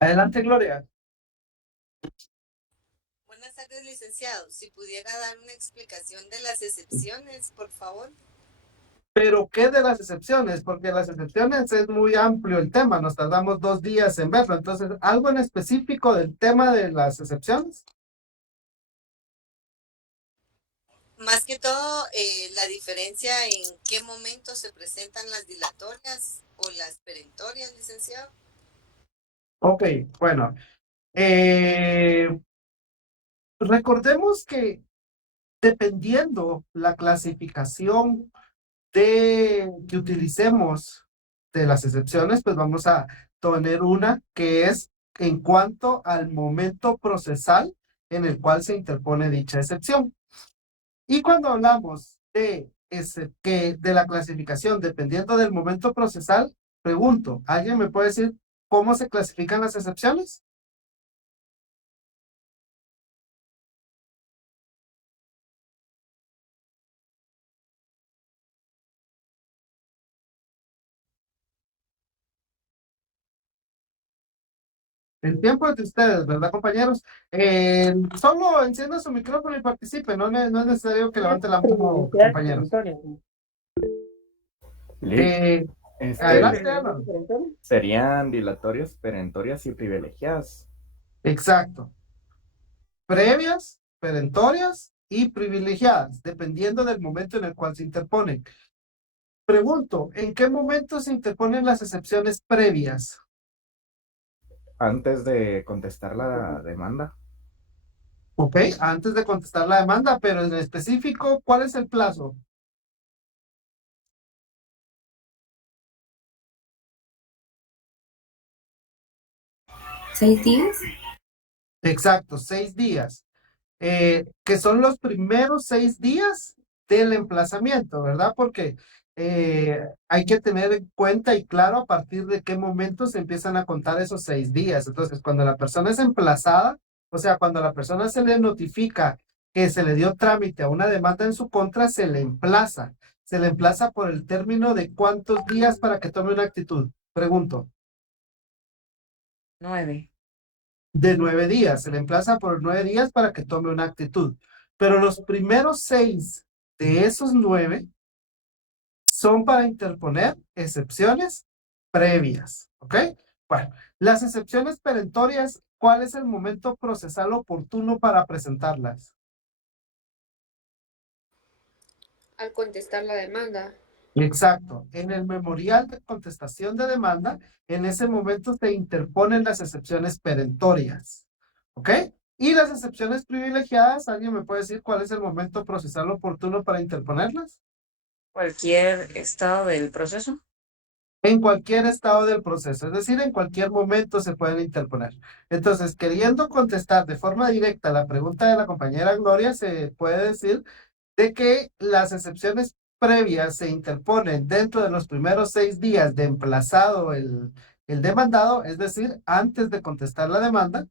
Adelante, Gloria. Buenas tardes, licenciado. Si pudiera dar una explicación de las excepciones, por favor. Pero, ¿qué de las excepciones? Porque las excepciones es muy amplio el tema, nos tardamos 2 días en verlo. Entonces, ¿algo en específico del tema de las excepciones? Más que todo, la diferencia en qué momento se presentan las dilatorias o las perentorias, licenciado. Ok, bueno. eh, Recordemos que dependiendo la clasificación que utilicemos de las excepciones, pues vamos a tener una que es en cuanto al momento procesal en el cual se interpone dicha excepción. Y cuando hablamos de la clasificación dependiendo del momento procesal, pregunto, ¿alguien me puede decir cómo se clasifican las excepciones? El tiempo es de ustedes, ¿verdad, compañeros? Solo encienda su micrófono y participe, no es necesario que levante la mano, compañeros. Eh, Adelante, Alan. Serían dilatorias, perentorias y privilegiadas. Exacto. Previas, perentorias y privilegiadas, dependiendo del momento en el cual se interponen. Pregunto, ¿en qué momento se interponen las excepciones previas? Antes de contestar la demanda. Ok, antes de contestar la demanda, pero en específico, ¿cuál es el plazo? 6 días. Exacto, 6 días. Que son los primeros 6 días del emplazamiento, ¿verdad? Porque hay que tener en cuenta y claro a partir de qué momento se empiezan a contar esos 6 días. Entonces, cuando la persona es emplazada, o sea, cuando a la persona se le notifica que se le dio trámite a una demanda en su contra, se le emplaza. Se le emplaza por el término de cuántos días para que tome una actitud. Pregunto. 9. De 9 días, se le emplaza por 9 días para que tome una actitud. Pero los primeros 6 de esos 9 son para interponer excepciones previas, ¿ok? Bueno, las excepciones perentorias, ¿cuál es el momento procesal oportuno para presentarlas? Al contestar la demanda. Exacto. En el memorial de contestación de demanda, en ese momento se interponen las excepciones perentorias, ¿ok? Y las excepciones privilegiadas, ¿alguien me puede decir cuál es el momento procesal oportuno para interponerlas? Cualquier estado del proceso. En cualquier estado del proceso, es decir, en cualquier momento se pueden interponer. Entonces, queriendo contestar de forma directa la pregunta de la compañera Gloria, se puede decir de que las excepciones previas se interponen dentro de los primeros 6 días de emplazado el demandado, es decir, antes de contestar la demanda.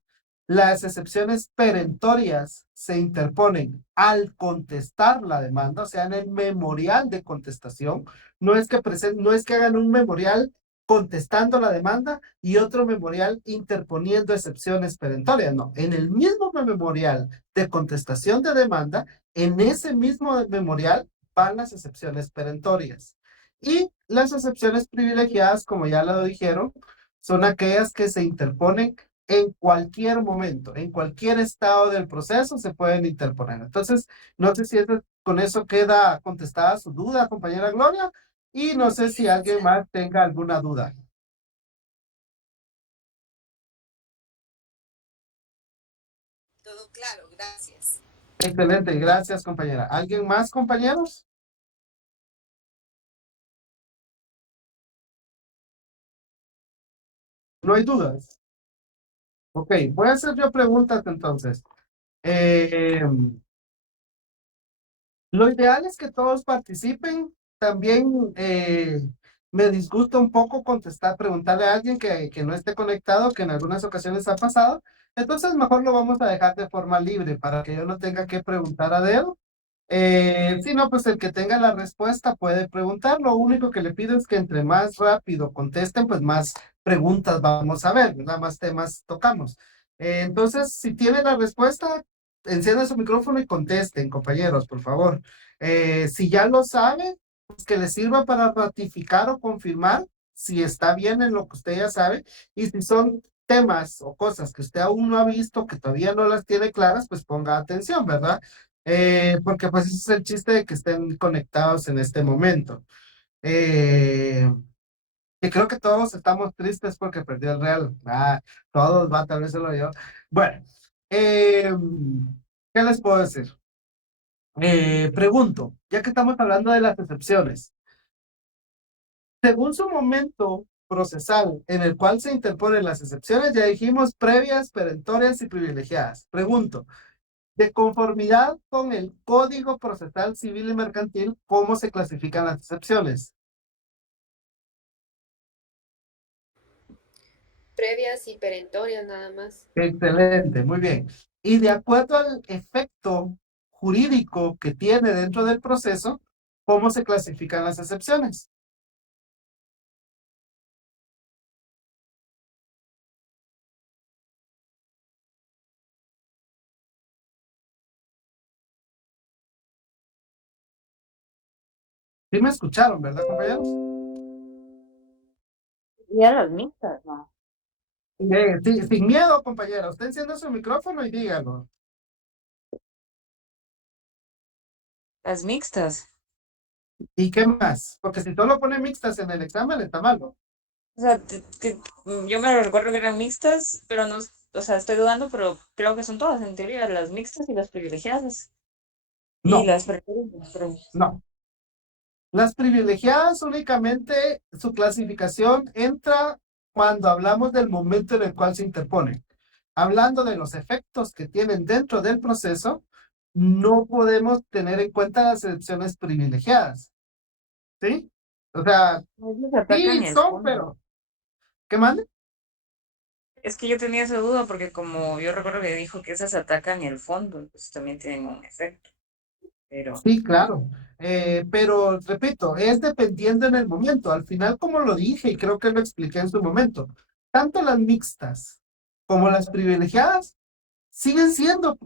Las excepciones perentorias se interponen al contestar la demanda, o sea, en el memorial de contestación. No es que hagan un memorial contestando la demanda y otro memorial interponiendo excepciones perentorias, no, en el mismo memorial de contestación de demanda, en ese mismo memorial van las excepciones perentorias. Y las excepciones privilegiadas, como ya lo dijeron, son aquellas que se interponen en cualquier momento, en cualquier estado del proceso se pueden interponer. Entonces, no sé si con eso queda contestada su duda, compañera Gloria, y no sé si alguien más tenga alguna duda. Todo claro, gracias. Excelente, gracias, compañera. ¿Alguien más, compañeros? No hay dudas. Ok, voy a hacer yo preguntas entonces. Eh, lo ideal es que todos participen. También me disgusta un poco contestar, preguntarle a alguien que no esté conectado, que en algunas ocasiones ha pasado. Entonces, mejor lo vamos a dejar de forma libre para que yo no tenga que preguntar a dedo. Si no, pues el que tenga la respuesta puede preguntar. Lo único que le pido es que entre más rápido contesten, pues más preguntas vamos a ver, ¿verdad? Más temas tocamos. Entonces, si tiene la respuesta, enciendan su micrófono y contesten, compañeros, por favor. Si ya lo sabe, pues que le sirva para ratificar o confirmar si está bien en lo que usted ya sabe. Y si son temas o cosas que usted aún no ha visto, que todavía no las tiene claras, pues ponga atención, ¿verdad? Porque pues ese es el chiste de que estén conectados en este momento. Que creo que todos estamos tristes porque perdió el Real. Todos, va, tal vez solo yo. Bueno, ¿qué les puedo decir? Pregunto, ya que estamos hablando de las excepciones, según su momento procesal en el cual se interponen las excepciones, ya dijimos previas, perentorias y privilegiadas. Pregunto, de conformidad con el Código Procesal Civil y Mercantil, ¿cómo se clasifican las excepciones? Previas y perentorias nada más. Excelente, muy bien. Y de acuerdo al efecto jurídico que tiene dentro del proceso, ¿cómo se clasifican las excepciones? ¿Sí me escucharon, verdad, compañeros? Y a las mixtas, ¿no? Sin miedo, compañera. Usted encienda su micrófono y dígalo. Las mixtas. ¿Y qué más? Porque si solo pone mixtas en el examen, está malo. O sea, yo me recuerdo que eran mixtas, pero no, o sea, estoy dudando, pero creo que son todas, en teoría, las mixtas y las privilegiadas. Y No, las preferentes, pero no. Las privilegiadas únicamente su clasificación entra cuando hablamos del momento en el cual se interponen. Hablando de los efectos que tienen dentro del proceso, no podemos tener en cuenta las excepciones privilegiadas. ¿Sí? O sea, no les atacan sí ni el son, fondo. pero ¿qué mande? Es que yo tenía esa duda porque como yo recuerdo que dijo que esas atacan el fondo, pues también tienen un efecto. Pero Sí, claro. Pero repito, es dependiendo en el momento. Al final, como lo dije y creo que lo expliqué en su momento, tanto las mixtas como las privilegiadas siguen siendo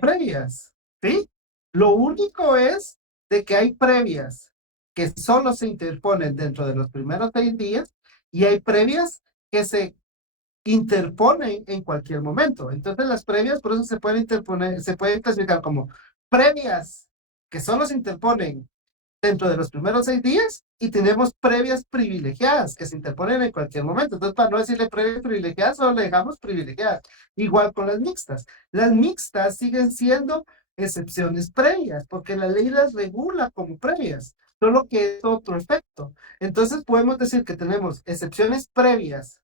previas, ¿sí? Lo único es de que hay previas que solo se interponen dentro de los primeros 6 días y hay previas que se interponen en cualquier momento. Entonces las previas, por eso se pueden interponer, se pueden clasificar como previas que solo se interponen dentro de los primeros 6 días y tenemos previas privilegiadas que se interponen en cualquier momento. Entonces, para no decirle previas privilegiadas, solo le dejamos privilegiadas. Igual con las mixtas. Las mixtas siguen siendo excepciones previas porque la ley las regula como previas, solo que es otro efecto. Entonces, podemos decir que tenemos excepciones previas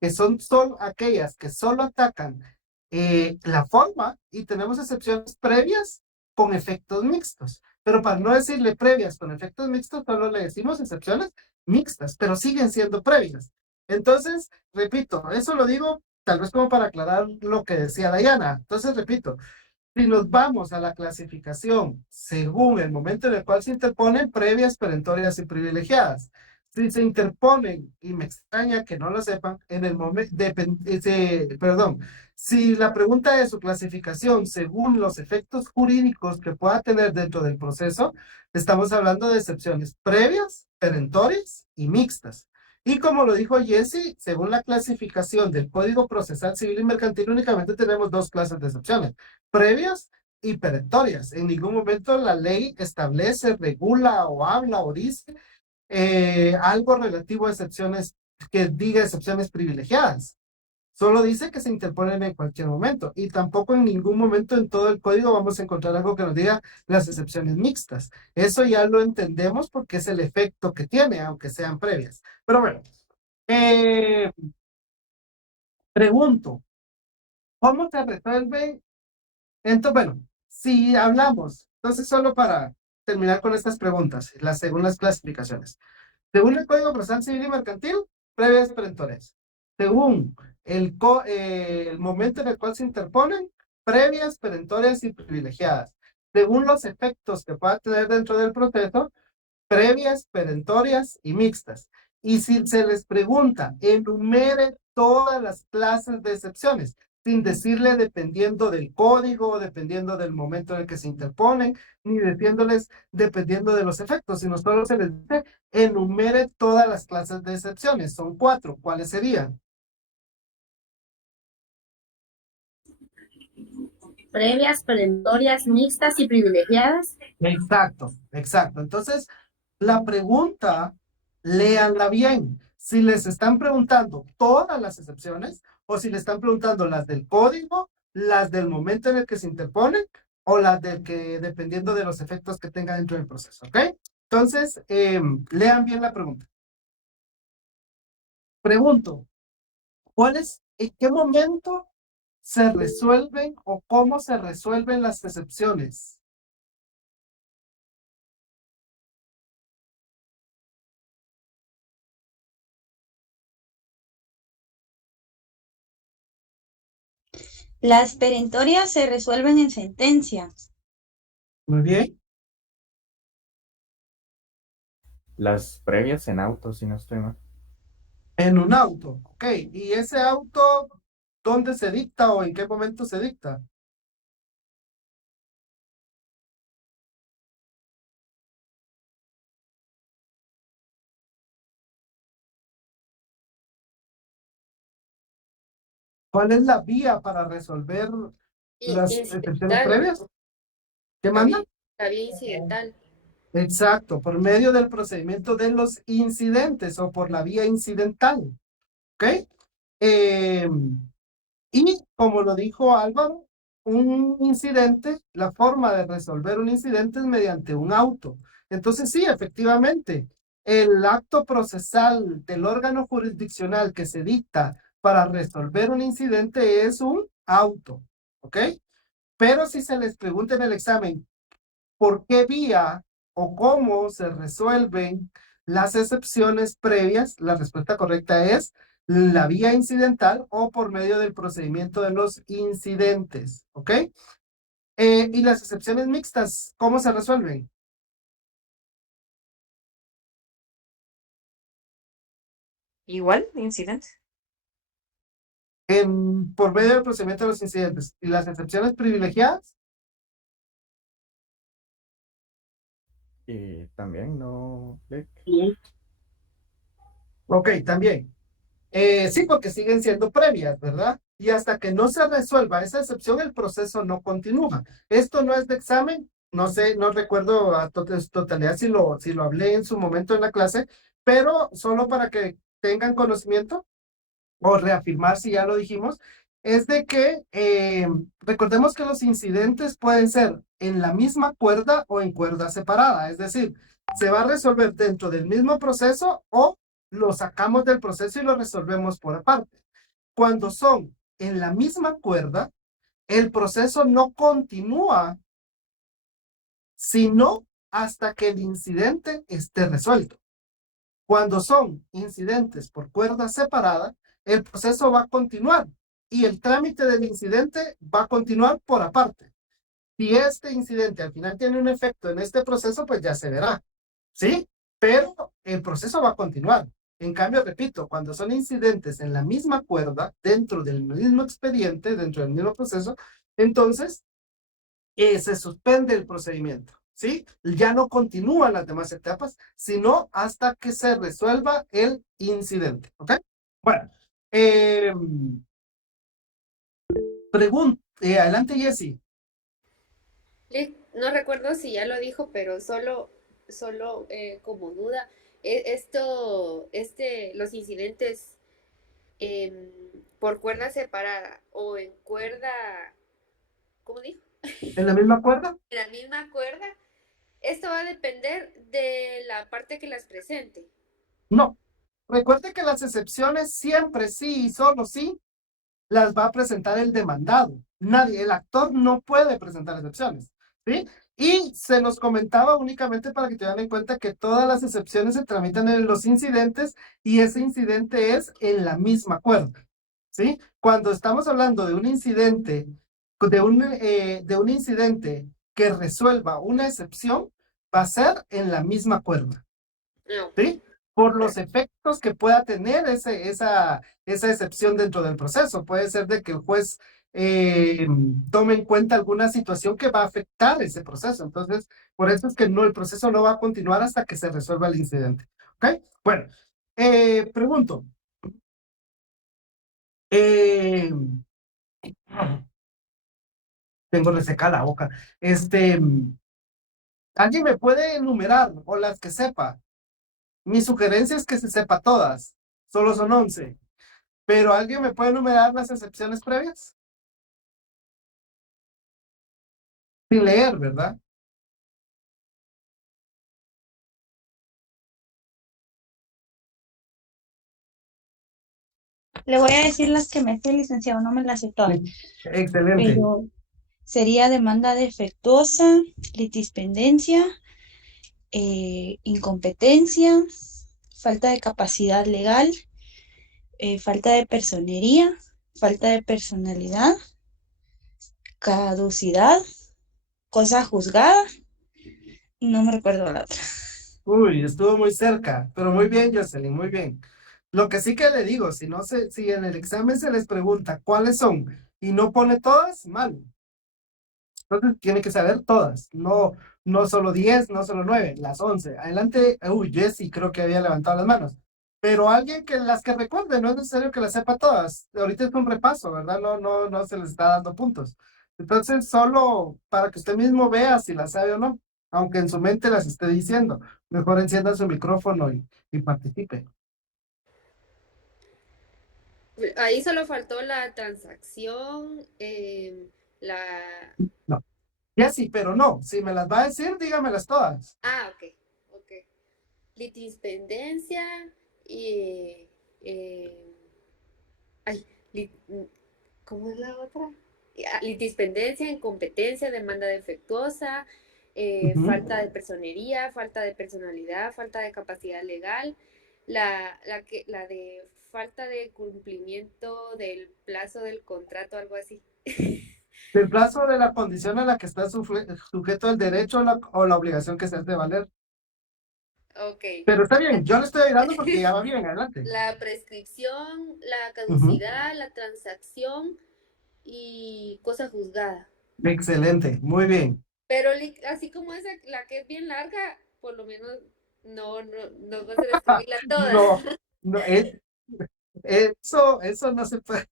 que son solo aquellas que solo atacan la forma y tenemos excepciones previas con efectos mixtos. Pero para no decirle previas con efectos mixtos, solo le decimos excepciones mixtas, pero siguen siendo previas. Entonces, repito, eso lo digo tal vez como para aclarar lo que decía Dayana. Entonces, repito, si nos vamos a la clasificación según el momento en el cual se interponen previas, perentorias y privilegiadas, si se interponen, y me extraña que no lo sepan, en el momento, perdón, si la pregunta es su clasificación según los efectos jurídicos que pueda tener dentro del proceso, estamos hablando de excepciones previas, perentorias y mixtas. Y como lo dijo Jesse, según la clasificación del Código Procesal Civil y Mercantil, únicamente tenemos dos clases de excepciones previas y perentorias. En ningún momento la ley establece, regula o habla o dice algo relativo a excepciones, que diga excepciones privilegiadas. Solo dice que se interponen en cualquier momento y tampoco en ningún momento en todo el código vamos a encontrar algo que nos diga las excepciones mixtas. Eso ya lo entendemos porque es el efecto que tiene, aunque sean previas. Pero bueno, pregunto, ¿cómo se resuelve? Entonces, bueno, si hablamos, entonces solo para terminar con estas preguntas, según las clasificaciones. Según el Código Procesal Civil y Mercantil, previas perentorias. Según el momento en el cual se interponen, previas, perentorias y privilegiadas. según los efectos que pueda tener dentro del proceso, previas, perentorias y mixtas. Y si se les pregunta, enumere todas las clases de excepciones, sin decirle dependiendo del código, dependiendo del momento en el que se interponen, ni diciéndoles dependiendo de los efectos, sino solo se les dice, enumere todas las clases de excepciones. Son 4. ¿Cuáles serían? Previas, perentorias, mixtas y privilegiadas. Exacto, exacto. Entonces, la pregunta, léanla bien. Si les están preguntando todas las excepciones o si le están preguntando las del código, las del momento en el que se interponen o las del que dependiendo de los efectos que tenga dentro del proceso, ¿ok? Entonces, lean bien la pregunta. Pregunto, ¿en qué momento se resuelven o cómo se resuelven las excepciones? Las perentorias se resuelven en sentencia. Muy bien. Las previas en auto, si no estoy mal. En un auto, ok. ¿Y ese auto dónde se dicta o en qué momento se dicta? ¿Cuál es la vía para resolver las excepciones Incidental. previas? ¿Qué La manda? vía, la vía incidental. Exacto, por medio del procedimiento de los incidentes o por la vía incidental, ¿ok? Y como lo dijo Álvaro, un incidente, la forma de resolver un incidente es mediante un auto. Entonces sí, efectivamente, el acto procesal del órgano jurisdiccional que se dicta para resolver un incidente es un auto, ¿ok? Pero si se les pregunta en el examen, ¿por qué vía o cómo se resuelven las excepciones previas? La respuesta correcta es la vía incidental o por medio del procedimiento de los incidentes, ¿ok? Y las excepciones mixtas, ¿cómo se resuelven? Igual, incidente. Por medio del procedimiento de los incidentes. ¿Y las excepciones privilegiadas? Y también no. Ok, también. Sí, porque siguen siendo previas, ¿verdad? Y hasta que no se resuelva esa excepción, el proceso no continúa. Esto no es de examen, no sé, no recuerdo a totalidad si lo hablé en su momento en la clase, pero solo para que tengan conocimiento o reafirmar si ya lo dijimos, es de que recordemos que los incidentes pueden ser en la misma cuerda o en cuerda separada, es decir, se va a resolver dentro del mismo proceso o lo sacamos del proceso y lo resolvemos por aparte. Cuando son en la misma cuerda, el proceso no continúa, sino hasta que el incidente esté resuelto. Cuando son incidentes por cuerda separada, el proceso va a continuar y el trámite del incidente va a continuar por aparte. Si este incidente al final tiene un efecto en este proceso, pues ya se verá, ¿sí? Pero el proceso va a continuar. En cambio, repito, cuando son incidentes en la misma cuerda, dentro del mismo expediente, dentro del mismo proceso, entonces se suspende el procedimiento, ¿sí? Ya no continúan las demás etapas, sino hasta que se resuelva el incidente, ¿ok? Bueno, adelante, Jessy. No recuerdo si ya lo dijo, pero solo como duda, los incidentes por cuerda separada o en cuerda, ¿cómo dijo? ¿En la misma cuerda? En la misma cuerda, esto va a depender de la parte que las presente. No. Recuerde que las excepciones siempre sí y solo sí las va a presentar el demandado. Nadie, el actor no puede presentar excepciones, ¿sí? Y se los comentaba únicamente para que tengan en cuenta que todas las excepciones se tramitan en los incidentes y ese incidente es en la misma cuerda, ¿sí? Cuando estamos hablando de un incidente, de un incidente que resuelva una excepción va a ser en la misma cuerda, No. ¿sí? Por los efectos que pueda tener esa excepción dentro del proceso. Puede ser de que el juez tome en cuenta alguna situación que va a afectar ese proceso. Entonces, por eso es que no, el proceso no va a continuar hasta que se resuelva el incidente. ¿Ok? Bueno, pregunto. Tengo reseca la boca. ¿Alguien me puede enumerar o las que sepa? Mi sugerencia es que se sepa todas. Solo son 11. Pero ¿alguien me puede enumerar las excepciones previas? Sin leer, ¿verdad? Le voy a decir las que me sé, licenciado, no me las sé todas. Excelente. Pero sería demanda defectuosa, litispendencia, incompetencia, falta de capacidad legal, falta de personería, falta de personalidad, caducidad, cosa juzgada, y no me recuerdo la otra. Uy, estuvo muy cerca, pero muy bien, Jocelyn, muy bien. Lo que sí que le digo, si en el examen se les pregunta cuáles son y no pone todas, mal. Entonces tiene que saber todas, no solo 10, no solo 9, las 11. Adelante, uy, Jessy creo que había levantado las manos. Pero alguien que las que recuerde, no es necesario que las sepa todas. Ahorita es un repaso, ¿verdad? No se les está dando puntos. Entonces, solo para que usted mismo vea si las sabe o no, aunque en su mente las esté diciendo. Mejor encienda su micrófono y participe. Ahí solo faltó la transacción, la... No. Jessy, pero no. Si me las va a decir, dígamelas todas. Ah, ok. Litispendencia y... ay, ¿cómo es la otra? Litispendencia, incompetencia, demanda defectuosa, Ujú. falta de personería, falta de personalidad, falta de capacidad legal, la de falta de cumplimiento del plazo del contrato, algo así. El plazo de la condición a la que está sujeto el derecho o la obligación que se hace valer. Ok. Pero está bien, yo le estoy ayudando porque ya va bien, adelante. La prescripción, la Ujú. caducidad, la transacción y cosa juzgada. Excelente, muy bien. Pero así como esa, la que es bien larga, por lo menos no va a ser escribirla toda. No, no, eso no se puede.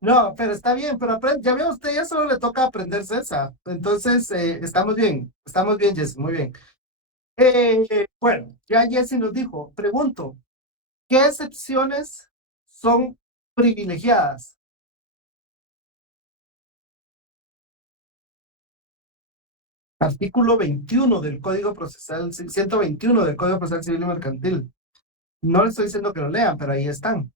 No, pero está bien, pero ya veo, a usted ya solo le toca aprenderse esa. Entonces, estamos bien, Jessy, muy bien. Bueno, ya Jessy nos dijo, pregunto, ¿qué excepciones son privilegiadas? Artículo 21 del Código Procesal, 121 del Código Procesal Civil y Mercantil. No les estoy diciendo que lo lean, pero ahí están.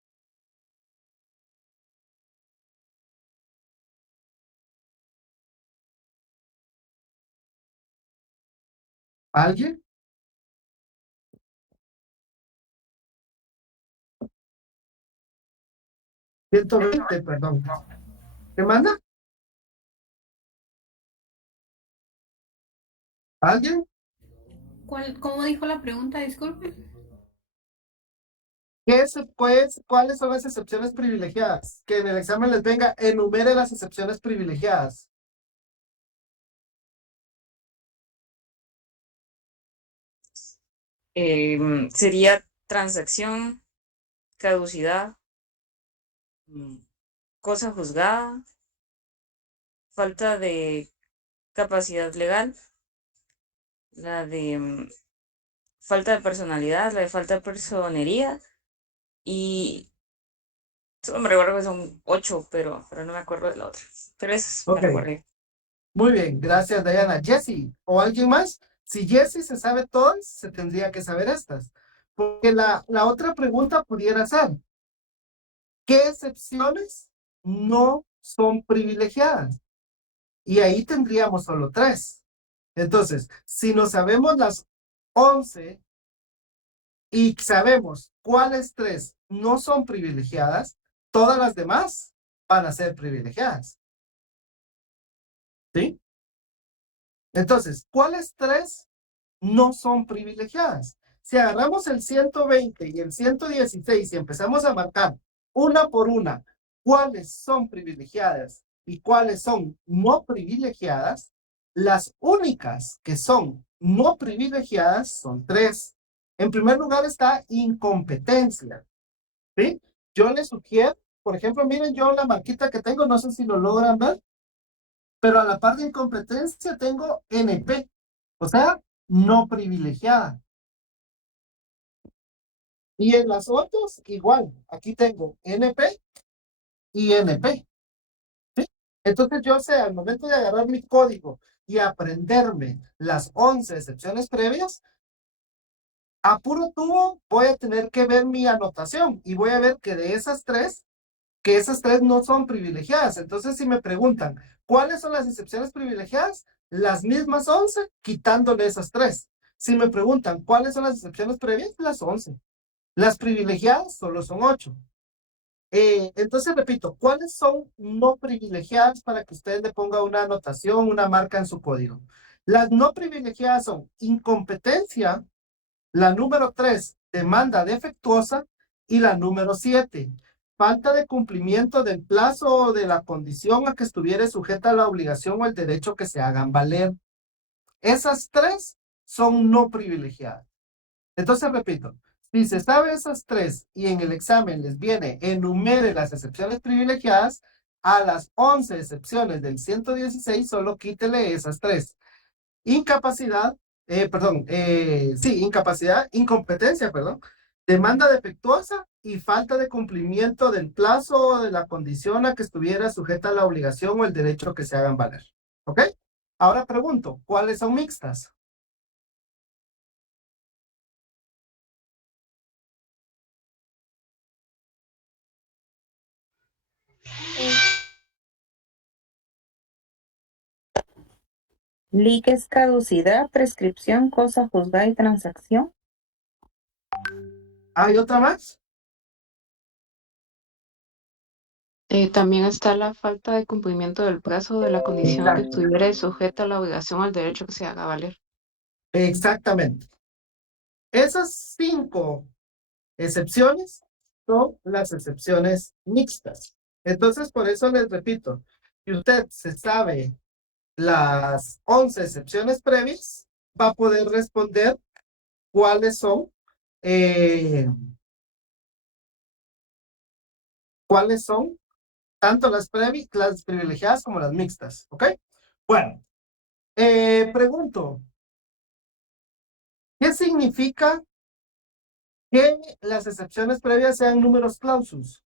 ¿Alguien? 120, perdón. ¿Qué manda? ¿Alguien? ¿Cómo dijo la pregunta? Disculpe. ¿Cuáles son las excepciones privilegiadas? Que en el examen les venga, enumere las excepciones privilegiadas. Sería transacción, caducidad, cosa juzgada, falta de capacidad legal, la de falta de personalidad, la de falta de personería y solo me recuerdo que son 8, pero no me acuerdo de la otra. Pero eso Ok, me recuerdo. muy bien, gracias Diana. Jessy, ¿o alguien más? Si Jessy se sabe todas, se tendría que saber estas. Porque la otra pregunta pudiera ser, ¿qué excepciones no son privilegiadas? Y ahí tendríamos solo 3. Entonces, si nos sabemos las 11 y sabemos cuáles 3 no son privilegiadas, todas las demás van a ser privilegiadas. ¿Sí? Entonces, ¿cuáles tres no son privilegiadas? Si agarramos el 120 y el 116 y empezamos a marcar una por una cuáles son privilegiadas y cuáles son no privilegiadas, las únicas que son no privilegiadas son tres. En primer lugar está incompetencia, ¿sí? Yo les sugiero, por ejemplo, miren yo la marquita que tengo, no sé si lo logran ver, pero a la par de incompetencia tengo NP, o sea, no privilegiada. Y en las otras, igual, aquí tengo NP y NP. ¿Sí? Entonces yo sé, al momento de agarrar mi código y aprenderme las 11 excepciones previas, a puro tubo voy a tener que ver mi anotación y voy a ver que de esas tres, que esas tres no son privilegiadas. Entonces, si me preguntan, ¿cuáles son las excepciones privilegiadas? Las mismas 11, quitándole esas tres. Si me preguntan, ¿cuáles son las excepciones previas? Las 11. Las privilegiadas solo son 8. Entonces, repito, ¿cuáles son no privilegiadas para que usted le ponga una anotación, una marca en su código? Las no privilegiadas son incompetencia, la número 3, demanda defectuosa, y la número 7, falta de cumplimiento del plazo o de la condición a que estuviera sujeta la obligación o el derecho que se hagan valer. Esas tres son no privilegiadas. Entonces, repito, si se sabe esas tres y en el examen les viene enumere las excepciones privilegiadas, a las 11 excepciones del 116 solo quítele esas tres. Incapacidad, incapacidad, incompetencia, demanda defectuosa y falta de cumplimiento del plazo o de la condición a que estuviera sujeta la obligación o el derecho que se hagan valer. ¿Ok? Ahora pregunto, ¿cuáles son mixtas? LIC es caducidad, prescripción, cosa juzgada y transacción. ¿Hay otra más? También está la falta de cumplimiento del plazo de la condición que Exacto. estuviera sujeta a la obligación al derecho que se haga valer. Exactamente. Esas 5 excepciones son las excepciones mixtas. Entonces, por eso les repito, si usted se sabe las 11 excepciones previas, va a poder responder cuáles son tanto las privilegiadas como las mixtas, ¿ok? Bueno, pregunto, ¿qué significa que las excepciones previas sean números clausus?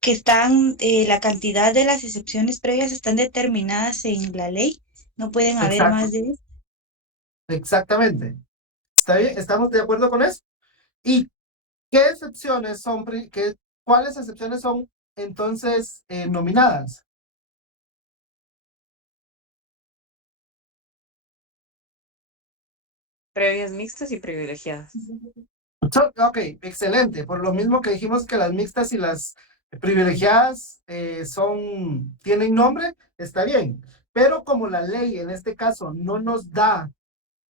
Que están, la cantidad de las excepciones previas están determinadas en la ley, no pueden haber Exacto. más de eso. Exactamente. ¿Está bien? ¿Estamos de acuerdo con eso? ¿Y qué excepciones son, cuáles excepciones son entonces nominadas? Previas mixtas y privilegiadas. Ok, excelente. Por lo mismo que dijimos que las mixtas y las privilegiadas tienen nombre, está bien. Pero como la ley en este caso no nos da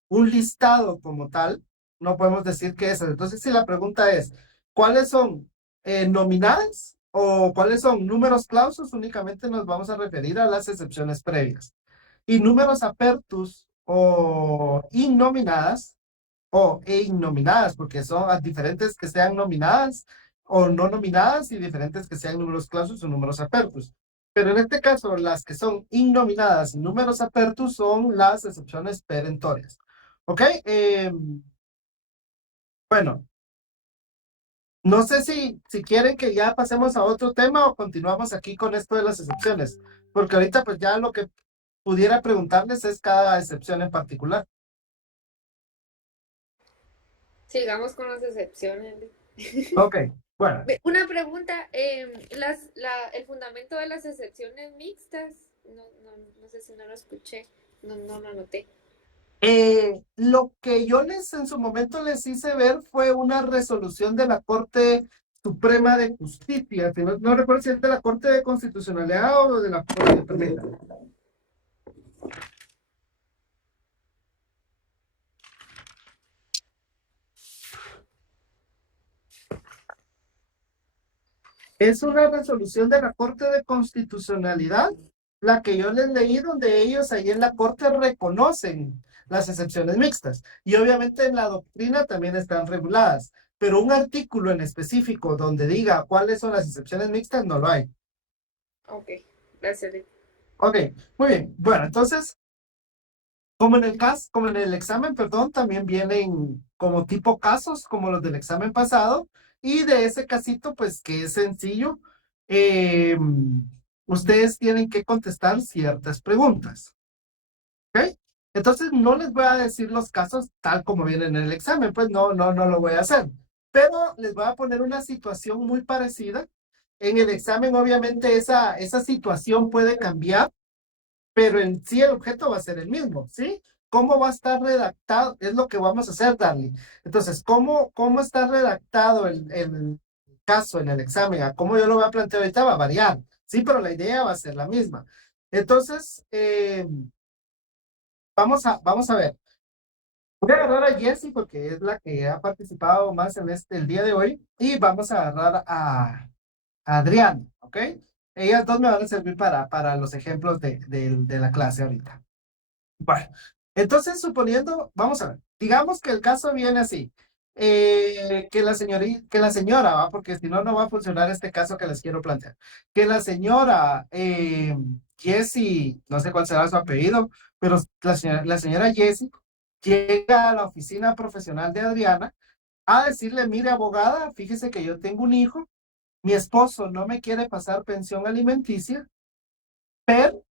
un listado como tal, no podemos decir que esas. Entonces, si la pregunta es, ¿cuáles son nominadas o cuáles son números clausus? Únicamente nos vamos a referir a las excepciones previas. Y números apertus o innominadas e innominadas, porque son diferentes que sean nominadas o no nominadas y diferentes que sean números clausus o números apertus. Pero en este caso, las que son innominadas y números apertus son las excepciones perentorias. ¿Ok? Bueno, no sé si quieren que ya pasemos a otro tema o continuamos aquí con esto de las excepciones, porque ahorita pues ya lo que pudiera preguntarles es cada excepción en particular. Sigamos con las excepciones. Ok, bueno. Una pregunta, el fundamento de las excepciones mixtas, no sé si no lo escuché, no lo anoté. Lo que yo en su momento les hice ver fue una resolución de la Corte Suprema de Justicia, si no recuerdo si es de la Corte de Constitucionalidad o de la Corte, permítame. Es una resolución de la Corte de Constitucionalidad, la que yo les leí, donde ellos ahí en la Corte reconocen las excepciones mixtas. Y obviamente en la doctrina también están reguladas, pero un artículo en específico donde diga cuáles son las excepciones mixtas no lo hay. Ok, gracias. Ok, muy bien. Bueno, entonces, como en el examen, perdón, también vienen como tipo casos, como los del examen pasado, y de ese casito, pues que es sencillo, ustedes tienen que contestar ciertas preguntas. ¿Ok? Entonces, no les voy a decir los casos tal como vienen en el examen, pues no lo voy a hacer, pero les voy a poner una situación muy parecida. En el examen, obviamente, esa situación puede cambiar, pero en sí el objeto va a ser el mismo, ¿sí? ¿Cómo va a estar redactado? Es lo que vamos a hacer, Darly. Entonces, ¿cómo está redactado el caso en el examen? A cómo yo lo voy a plantear ahorita va a variar, ¿sí? Pero la idea va a ser la misma. Entonces, vamos a ver. Voy a agarrar a Jessie porque es la que ha participado más en el día de hoy, y vamos a agarrar a Adriana, ¿ok? Ellas dos me van a servir para los ejemplos de la clase ahorita. Bueno, entonces suponiendo, vamos a ver, digamos que el caso viene así, que la señora, ¿va? Porque si no, no va a funcionar este caso que les quiero plantear. Que la señora Jessie, no sé cuál será su apellido, pero la señora Jessie llega a la oficina profesional de Adriana a decirle: mire, abogada, fíjese que yo tengo un hijo, mi esposo no me quiere pasar pensión alimenticia, pero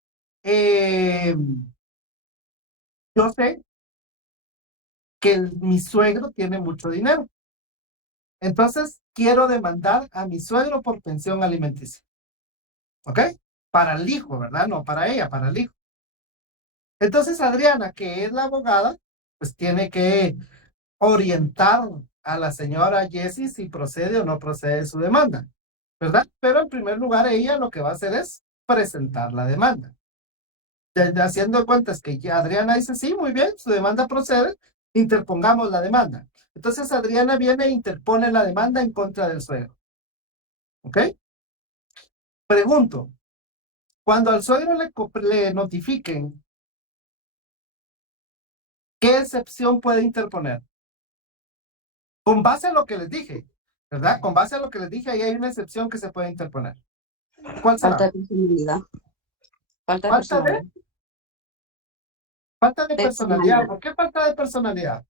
yo sé que mi suegro tiene mucho dinero. Entonces, quiero demandar a mi suegro por pensión alimenticia. ¿Ok? Para el hijo, ¿verdad? No para ella, para el hijo. Entonces, Adriana, que es la abogada, pues tiene que orientar a la señora Jessie si procede o no procede su demanda, ¿verdad? Pero en primer lugar, ella lo que va a hacer es presentar la demanda. Haciendo cuentas que ya Adriana dice: sí, muy bien, su demanda procede, interpongamos la demanda. Entonces Adriana viene e interpone la demanda en contra del suegro. ¿Ok? Pregunto, cuando al suegro le notifiquen, ¿qué excepción puede interponer? Con base a lo que les dije, ¿verdad? Con base a lo que les dije, ahí hay una excepción que se puede interponer. ¿Cuál será? Falta de personalidad. Falta de Falta de personalidad. personalidad. Personalidad. ¿Por qué falta de personalidad?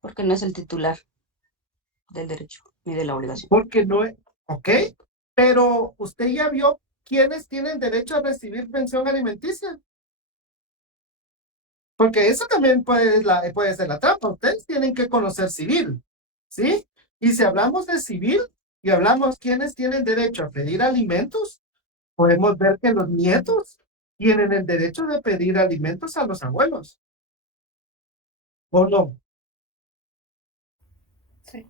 Porque no es el titular del derecho ni de la obligación. Porque no es, ok, pero usted ya vio quiénes tienen derecho a recibir pensión alimenticia. Porque eso también puede ser la trampa. Ustedes tienen que conocer civil, ¿sí? Y si hablamos de civil y hablamos quiénes tienen derecho a pedir alimentos, podemos ver que los nietos tienen el derecho de pedir alimentos a los abuelos. ¿O no? Sí.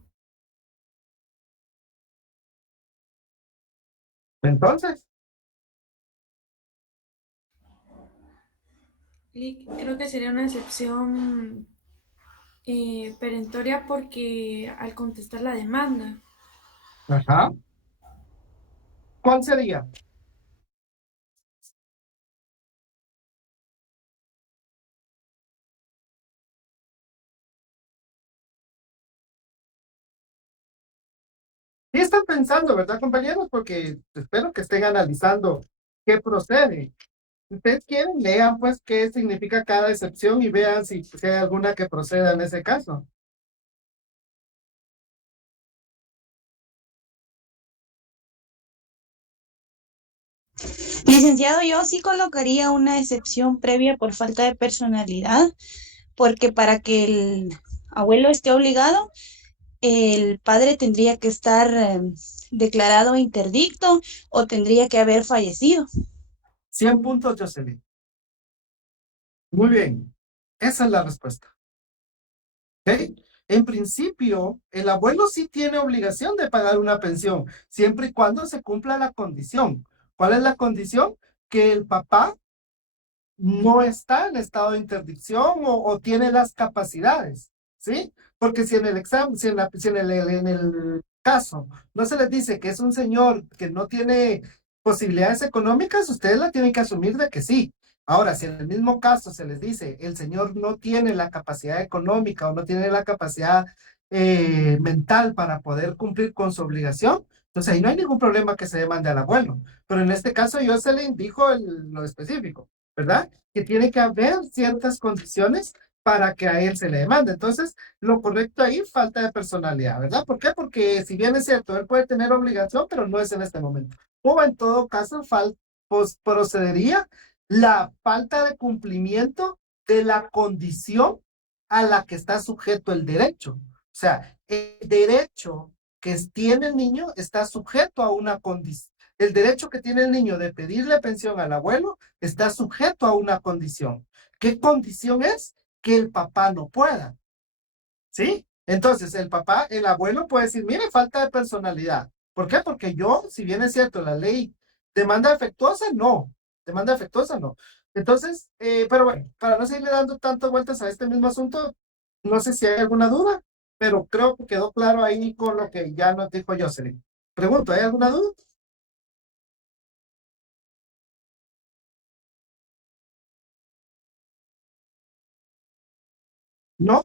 Entonces, Y creo que sería una excepción perentoria porque al contestar la demanda. ajá. ¿Cuál sería? Sí están pensando, ¿verdad, compañeros? Porque espero que estén analizando qué procede. Si ustedes quieren, lean pues qué significa cada excepción y vean si hay alguna que proceda en ese caso. Licenciado, yo sí colocaría una excepción previa por falta de personalidad, porque para que el abuelo esté obligado, el padre tendría que estar declarado interdicto o tendría que haber fallecido. 100 puntos, Jocelyn. Muy bien. Esa es la respuesta. ¿Ok? En principio, el abuelo sí tiene obligación de pagar una pensión, siempre y cuando se cumpla la condición. ¿Cuál es la condición? Que el papá no está en estado de interdicción o tiene las capacidades, ¿sí? Porque si en el examen, en el caso no se les dice que es un señor que no tiene posibilidades económicas, ustedes la tienen que asumir de que sí. Ahora, si en el mismo caso se les dice el señor no tiene la capacidad económica o no tiene la capacidad mental para poder cumplir con su obligación, entonces ahí no hay ningún problema que se demande al abuelo. Pero en este caso yo se le indico lo específico, ¿verdad? Que tiene que haber ciertas condiciones para que a él se le demande. Entonces, lo correcto ahí, falta de personalidad, ¿verdad? ¿Por qué? Porque si bien es cierto, él puede tener obligación, pero no es en este momento. O en todo caso, pues, procedería la falta de cumplimiento de la condición a la que está sujeto el derecho. O sea, el derecho que tiene el niño está sujeto a una condición. El derecho que tiene el niño de pedirle pensión al abuelo está sujeto a una condición. ¿Qué condición es? Que el papá no pueda. ¿Sí? Entonces, el abuelo puede decir, mire, falta de personalidad. ¿Por qué? Porque yo, si bien es cierto, la ley demanda afectuosa, no. Demanda afectuosa, no. Entonces, pero bueno, para no seguirle dando tantas vueltas a este mismo asunto, no sé si hay alguna duda, pero creo que quedó claro ahí con lo que ya nos dijo Jocelyn. Pregunto, ¿hay alguna duda? ¿No?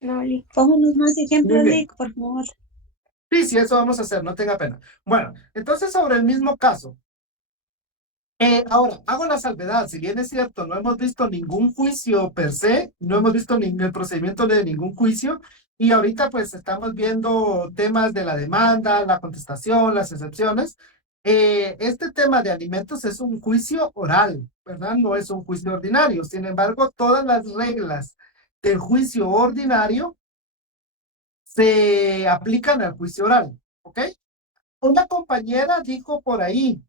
No, Lick. Pónganos más Muy ejemplos, bien. Lick, por favor. Sí, sí, eso vamos a hacer, no tenga pena. Bueno, entonces sobre el mismo caso. Ahora, hago la salvedad, si bien es cierto, no hemos visto ningún juicio per se, no hemos visto el procedimiento de ningún juicio, y ahorita pues estamos viendo temas de la demanda, la contestación, las excepciones. Este tema de alimentos es un juicio oral, ¿verdad? No es un juicio ordinario. Sin embargo, todas las reglas del juicio ordinario se aplican al juicio oral, ¿ok? Una compañera dijo por ahí,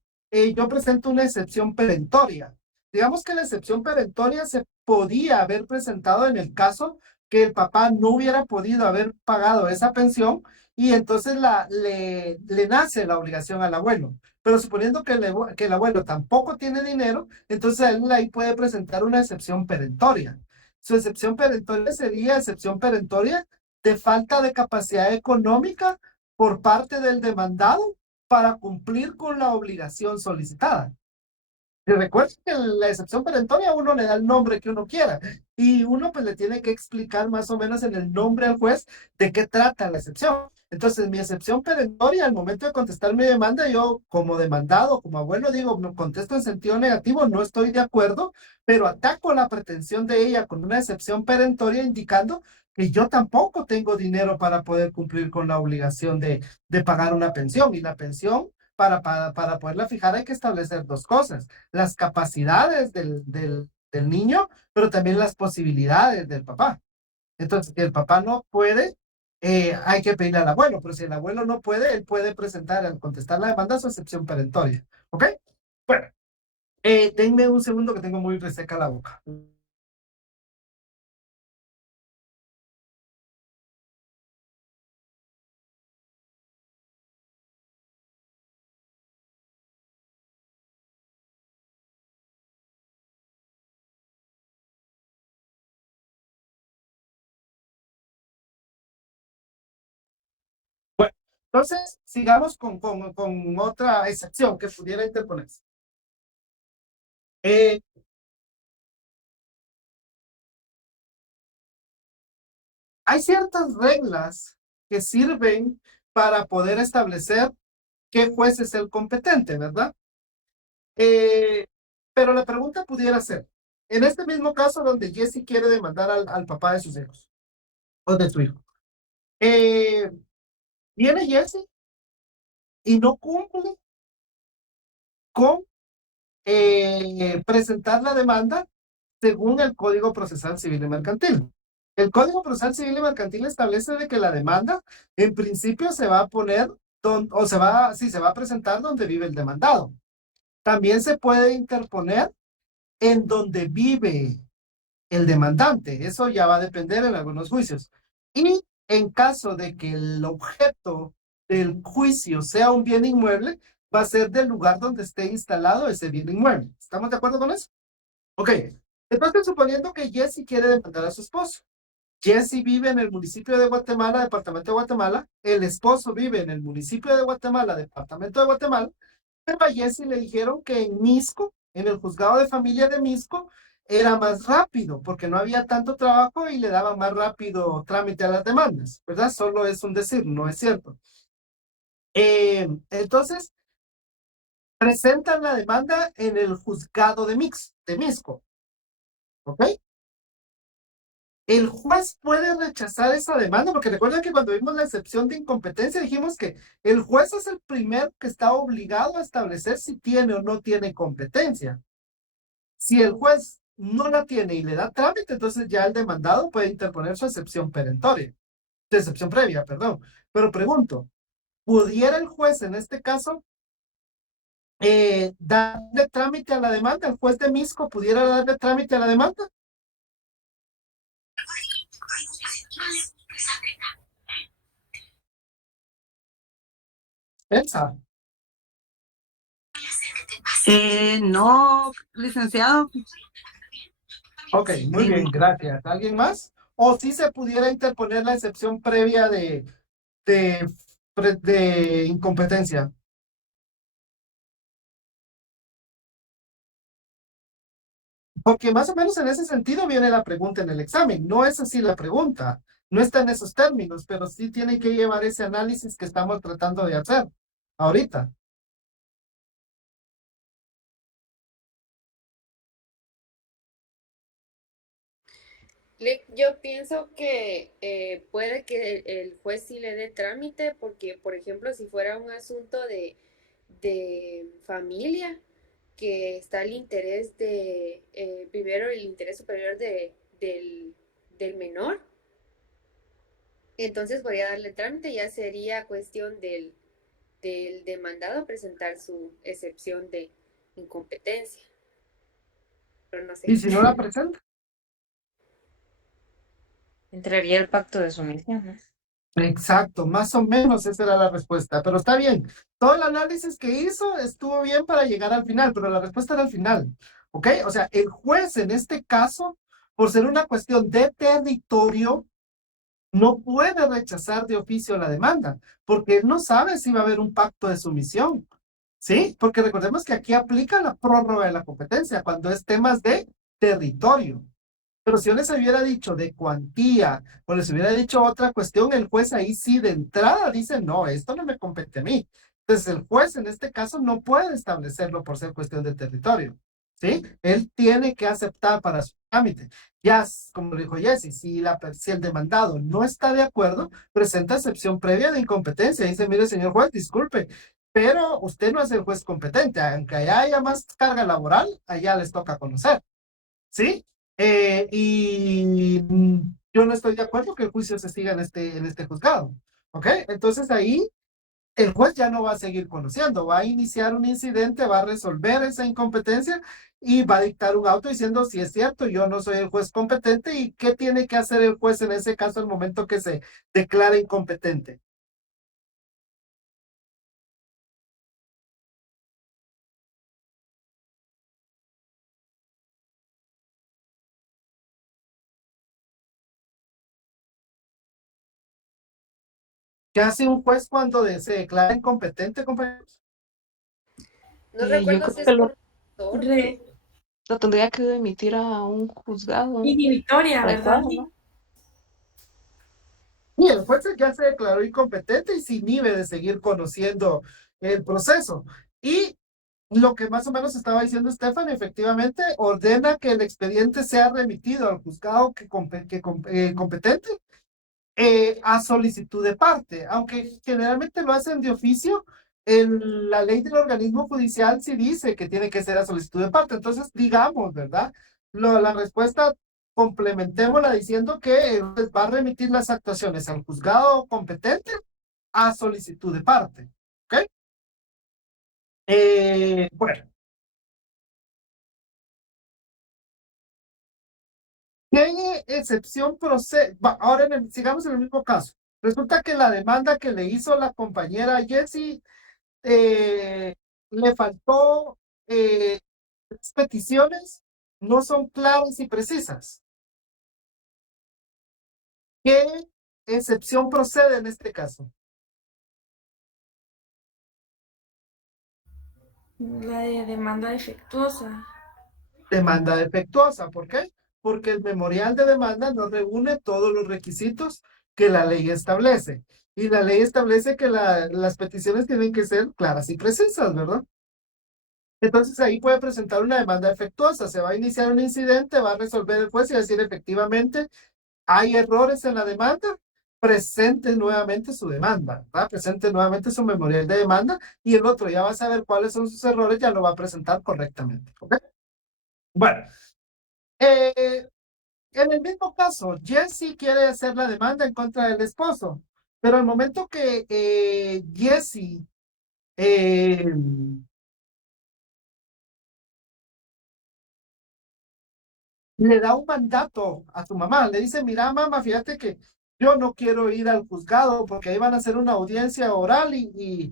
yo presento una excepción perentoria. Digamos que la excepción perentoria se podía haber presentado en el caso que el papá no hubiera podido haber pagado esa pensión y entonces le nace la obligación al abuelo. Pero suponiendo que el abuelo tampoco tiene dinero, entonces él ahí puede presentar una excepción perentoria. Su excepción perentoria sería excepción perentoria de falta de capacidad económica por parte del demandado para cumplir con la obligación solicitada. Y recuerden que la excepción perentoria uno le da el nombre que uno quiera y uno pues le tiene que explicar más o menos en el nombre al juez de qué trata la excepción. Entonces mi excepción perentoria al momento de contestar mi demanda, yo como demandado, como abuelo digo, me contesto en sentido negativo, no estoy de acuerdo, pero ataco la pretensión de ella con una excepción perentoria indicando que yo tampoco tengo dinero para poder cumplir con la obligación de pagar una pensión y la pensión para poderla fijar hay que establecer dos cosas, las capacidades del niño, pero también las posibilidades del papá. Entonces, si el papá no puede, hay que pedirle al abuelo, pero si el abuelo no puede, él puede presentar, al contestar la demanda, su excepción perentoria. ¿Ok? Bueno, denme un segundo que tengo muy reseca la boca. Bueno, entonces sigamos con otra excepción que pudiera interponerse. Hay ciertas reglas que sirven para poder establecer qué juez es el competente, ¿verdad? Pero la pregunta pudiera ser, en este mismo caso donde Jesse quiere demandar al papá de sus hijos, o de su hijo, eh, viene Jesse y no cumple con presentar la demanda según el Código Procesal Civil y Mercantil. El Código Procesal Civil y Mercantil establece de que la demanda en principio se va a poner, sí, se va a presentar donde vive el demandado. También se puede interponer en donde vive el demandante. Eso ya va a depender en algunos juicios. Y en caso de que el objeto del juicio sea un bien inmueble, va a ser del lugar donde esté instalado ese bien inmueble. ¿Estamos de acuerdo con eso? Ok. Entonces, suponiendo que Jesse quiere demandar a su esposo. Jesse vive en el municipio de Guatemala, departamento de Guatemala. El esposo vive en el municipio de Guatemala, departamento de Guatemala. Pero a Jesse le dijeron que en Misco, en el juzgado de familia de Misco, era más rápido porque no había tanto trabajo y le daban más rápido trámite a las demandas, ¿verdad? Solo es un decir, no es cierto. Entonces, presentan la demanda en el juzgado de Misco, ¿ok? El juez puede rechazar esa demanda, porque recuerden que cuando vimos la excepción de incompetencia dijimos que el juez es el primero que está obligado a establecer si tiene o no tiene competencia. Si el juez no la tiene y le da trámite, entonces ya el demandado puede interponer su excepción perentoria, su excepción previa, perdón. Pero pregunto, ¿pudiera el juez en este caso darle trámite a la demanda? ¿El juez de Misco pudiera darle trámite a la demanda? Elsa. No, licenciado. Ok, muy bien, gracias. ¿Alguien más? ¿O si se pudiera interponer la excepción previa de incompetencia? Porque más o menos en ese sentido viene la pregunta en el examen. No es así la pregunta. No está en esos términos, pero sí tiene que llevar ese análisis que estamos tratando de hacer ahorita. Yo pienso que puede que el juez sí le dé trámite porque, por ejemplo, si fuera un asunto de familia, que está el interés primero el interés superior del menor, entonces podría darle trámite, ya sería cuestión del demandado presentar su excepción de incompetencia. Pero no sé. ¿Y si no la presenta? Entraría el pacto de sumisión, ¿no? Exacto, más o menos esa era la respuesta, pero está bien. Todo el análisis que hizo estuvo bien para llegar al final, pero la respuesta era al final, ¿ok? O sea, el juez en este caso, por ser una cuestión de territorio, no puede rechazar de oficio la demanda, porque él no sabe si va a haber un pacto de sumisión, ¿sí? Porque recordemos que aquí aplica la prórroga de la competencia cuando es temas de territorio. Pero si yo les hubiera dicho de cuantía o les hubiera dicho otra cuestión, el juez ahí sí de entrada dice, no, esto no me compete a mí. Entonces el juez en este caso no puede establecerlo por ser cuestión de territorio, ¿sí? Él tiene que aceptar para su trámite. Ya, como dijo Jesse, si el demandado no está de acuerdo, presenta excepción previa de incompetencia. Dice, mire, señor juez, disculpe, pero usted no es el juez competente. Aunque allá haya más carga laboral, allá les toca conocer, ¿sí? Yo no estoy de acuerdo que el juicio se siga en este juzgado, ¿ok? Entonces ahí el juez ya no va a seguir conociendo, va a iniciar un incidente, va a resolver esa incompetencia y va a dictar un auto diciendo si es cierto, yo no soy el juez competente y qué tiene que hacer el juez en ese caso al momento que se declara incompetente. ¿Qué hace un juez cuando se declara incompetente, compañeros? No Yo recuerdo creo si es que por sordo. lo tendría que emitir a un juzgado Inhibitoria, ¿verdad? adecuado, ¿no? Y el juez ya se declaró incompetente y se inhibe de seguir conociendo el proceso. Y lo que más o menos estaba diciendo Estefan, efectivamente, ordena que el expediente sea remitido al juzgado competente a solicitud de parte, aunque generalmente lo hacen de oficio. La ley del organismo judicial sí dice que tiene que ser a solicitud de parte. Entonces, digamos, ¿verdad? La respuesta complementémosla diciendo que va a remitir las actuaciones al juzgado competente a solicitud de parte. ¿Ok? Bueno, ¿Qué excepción procede? Ahora sigamos en el mismo caso. Resulta que la demanda que le hizo la compañera Jessie le faltó las peticiones, no son claras y precisas. ¿Qué excepción procede en este caso? La de demanda defectuosa. Demanda defectuosa. ¿Por qué? Porque el memorial de demanda no reúne todos los requisitos que la ley establece. Y la ley establece que las peticiones tienen que ser claras y precisas, ¿verdad? Entonces ahí puede presentar una demanda defectuosa. Se va a iniciar un incidente, va a resolver el juez y va a decir efectivamente hay errores en la demanda, presente nuevamente su demanda, ¿verdad? Presente nuevamente su memorial de demanda y el otro ya va a saber cuáles son sus errores, ya lo va a presentar correctamente. ¿Ok? Bueno, en el mismo caso, Jessie quiere hacer la demanda en contra del esposo, pero al momento que Jessie le da un mandato a su mamá, le dice, mira mamá, fíjate que yo no quiero ir al juzgado porque ahí van a hacer una audiencia oral y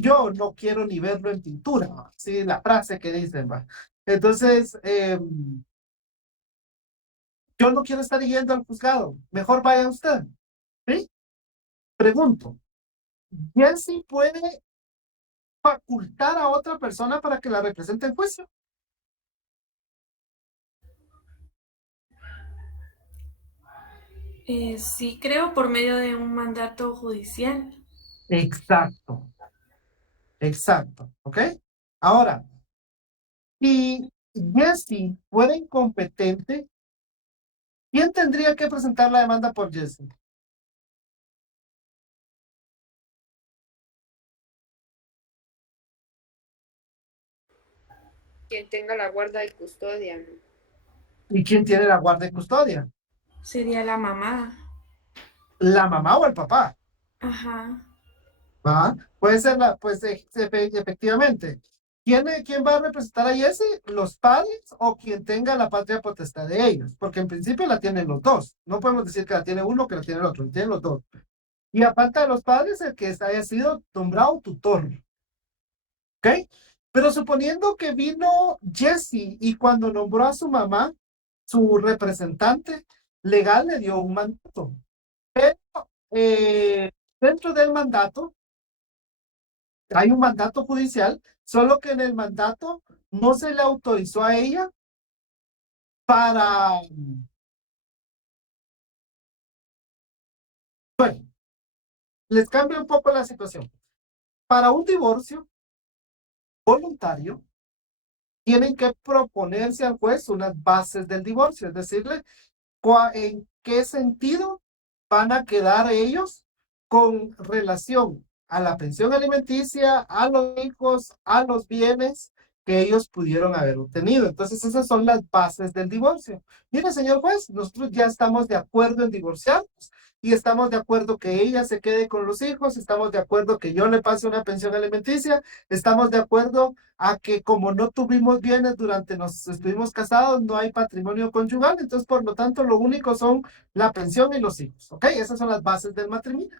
yo no quiero ni verlo en pintura, ¿sí? La frase que dicen, ¿va? Entonces, yo no quiero estar yendo al juzgado, mejor vaya usted, ¿sí? Pregunto, ¿Jessie puede facultar a otra persona para que la represente en juicio? Sí, creo por medio de un mandato judicial. Exacto, exacto, ¿ok? Ahora, si Jessie fuera incompetente, ¿quién tendría que presentar la demanda por Jessie? Quien tenga la guarda y custodia, ¿no? ¿Y quién tiene la guardia y custodia? Sería la mamá. ¿La mamá o el papá? Ajá. ¿Va? Puede ser pues efectivamente. ¿Quién va a representar a Jessie? ¿Los padres o quien tenga la patria potestad de ellos? Porque en principio la tienen los dos. No podemos decir que la tiene uno o que la tiene el otro. La tienen los dos. Y a falta de los padres, el que haya sido nombrado tutor. ¿Ok? Pero suponiendo que vino Jessie y cuando nombró a su mamá, su representante legal le dio un mandato. Pero dentro del mandato hay un mandato judicial, solo que en el mandato no se le autorizó a ella para... Bueno, les cambia un poco la situación. Para un divorcio voluntario, tienen que proponerse al juez unas bases del divorcio, es decirle en qué sentido van a quedar ellos con relación a la pensión alimenticia, a los hijos, a los bienes que ellos pudieron haber obtenido. Entonces esas son las bases del divorcio. Mire, señor juez, nosotros ya estamos de acuerdo en divorciarnos y estamos de acuerdo que ella se quede con los hijos, estamos de acuerdo que yo le pase una pensión alimenticia, estamos de acuerdo a que como no tuvimos bienes durante nos estuvimos casados, no hay patrimonio conyugal, entonces por lo tanto lo único son la pensión y los hijos, ¿ok? Esas son las bases del matrimonio.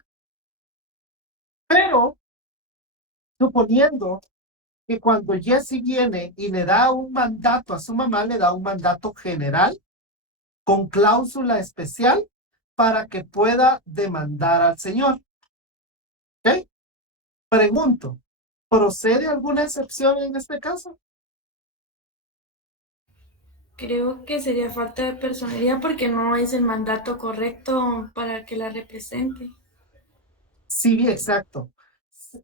Pero, suponiendo que cuando Jessie viene y le da un mandato a su mamá, le da un mandato general con cláusula especial para que pueda demandar al señor. ¿Ok? Pregunto, ¿procede alguna excepción en este caso? Creo que sería falta de personalidad porque no es el mandato correcto para que la represente. Sí, exacto.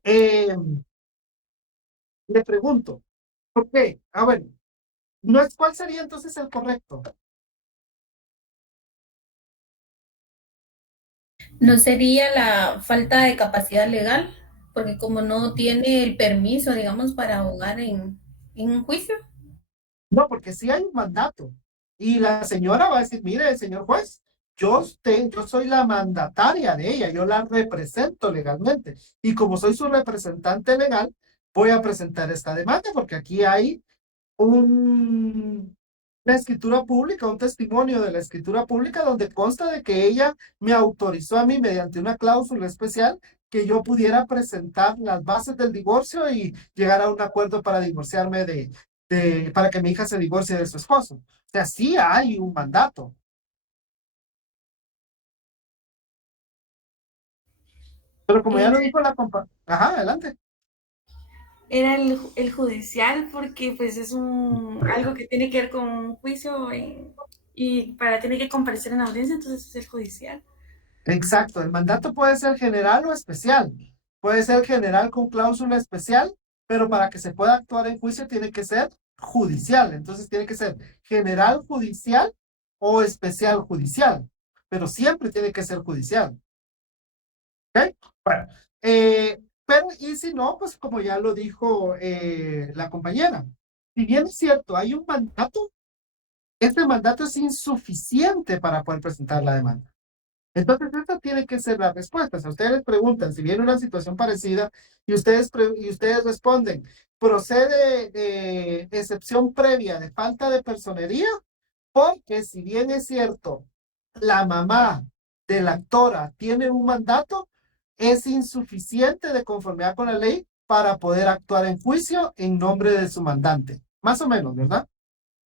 Le pregunto, ¿por qué? Bueno, no es cuál sería entonces el correcto. ¿No sería la falta de capacidad legal? Porque como no tiene el permiso, digamos, para abogar en un juicio. No, porque sí hay un mandato. Y la señora va a decir, mire, señor juez, yo soy la mandataria de ella, yo la represento legalmente. Y como soy su representante legal, voy a presentar esta demanda porque aquí hay un la escritura pública, un testimonio de la escritura pública donde consta de que ella me autorizó a mí mediante una cláusula especial que yo pudiera presentar las bases del divorcio y llegar a un acuerdo para divorciarme para que mi hija se divorcie de su esposo. O sea, sí hay un mandato. Pero como ya lo dijo la compañera, ajá, adelante. Era el judicial porque pues es algo que tiene que ver con un juicio y para tiene que comparecer en audiencia, entonces es el judicial. Exacto, el mandato puede ser general o especial. Puede ser general con cláusula especial, pero para que se pueda actuar en juicio tiene que ser judicial. Entonces tiene que ser general judicial o especial judicial, pero siempre tiene que ser judicial. ¿Ok? Bueno, pero y si no, pues como ya lo dijo la compañera, si bien es cierto, hay un mandato, este mandato es insuficiente para poder presentar la demanda. Entonces, esta tiene que ser la respuesta. Si ustedes les preguntan si viene una situación parecida y ustedes responden, procede excepción previa de falta de personería, porque si bien es cierto, la mamá de la actora tiene un mandato, es insuficiente de conformidad con la ley para poder actuar en juicio en nombre de su mandante. Más o menos, ¿verdad?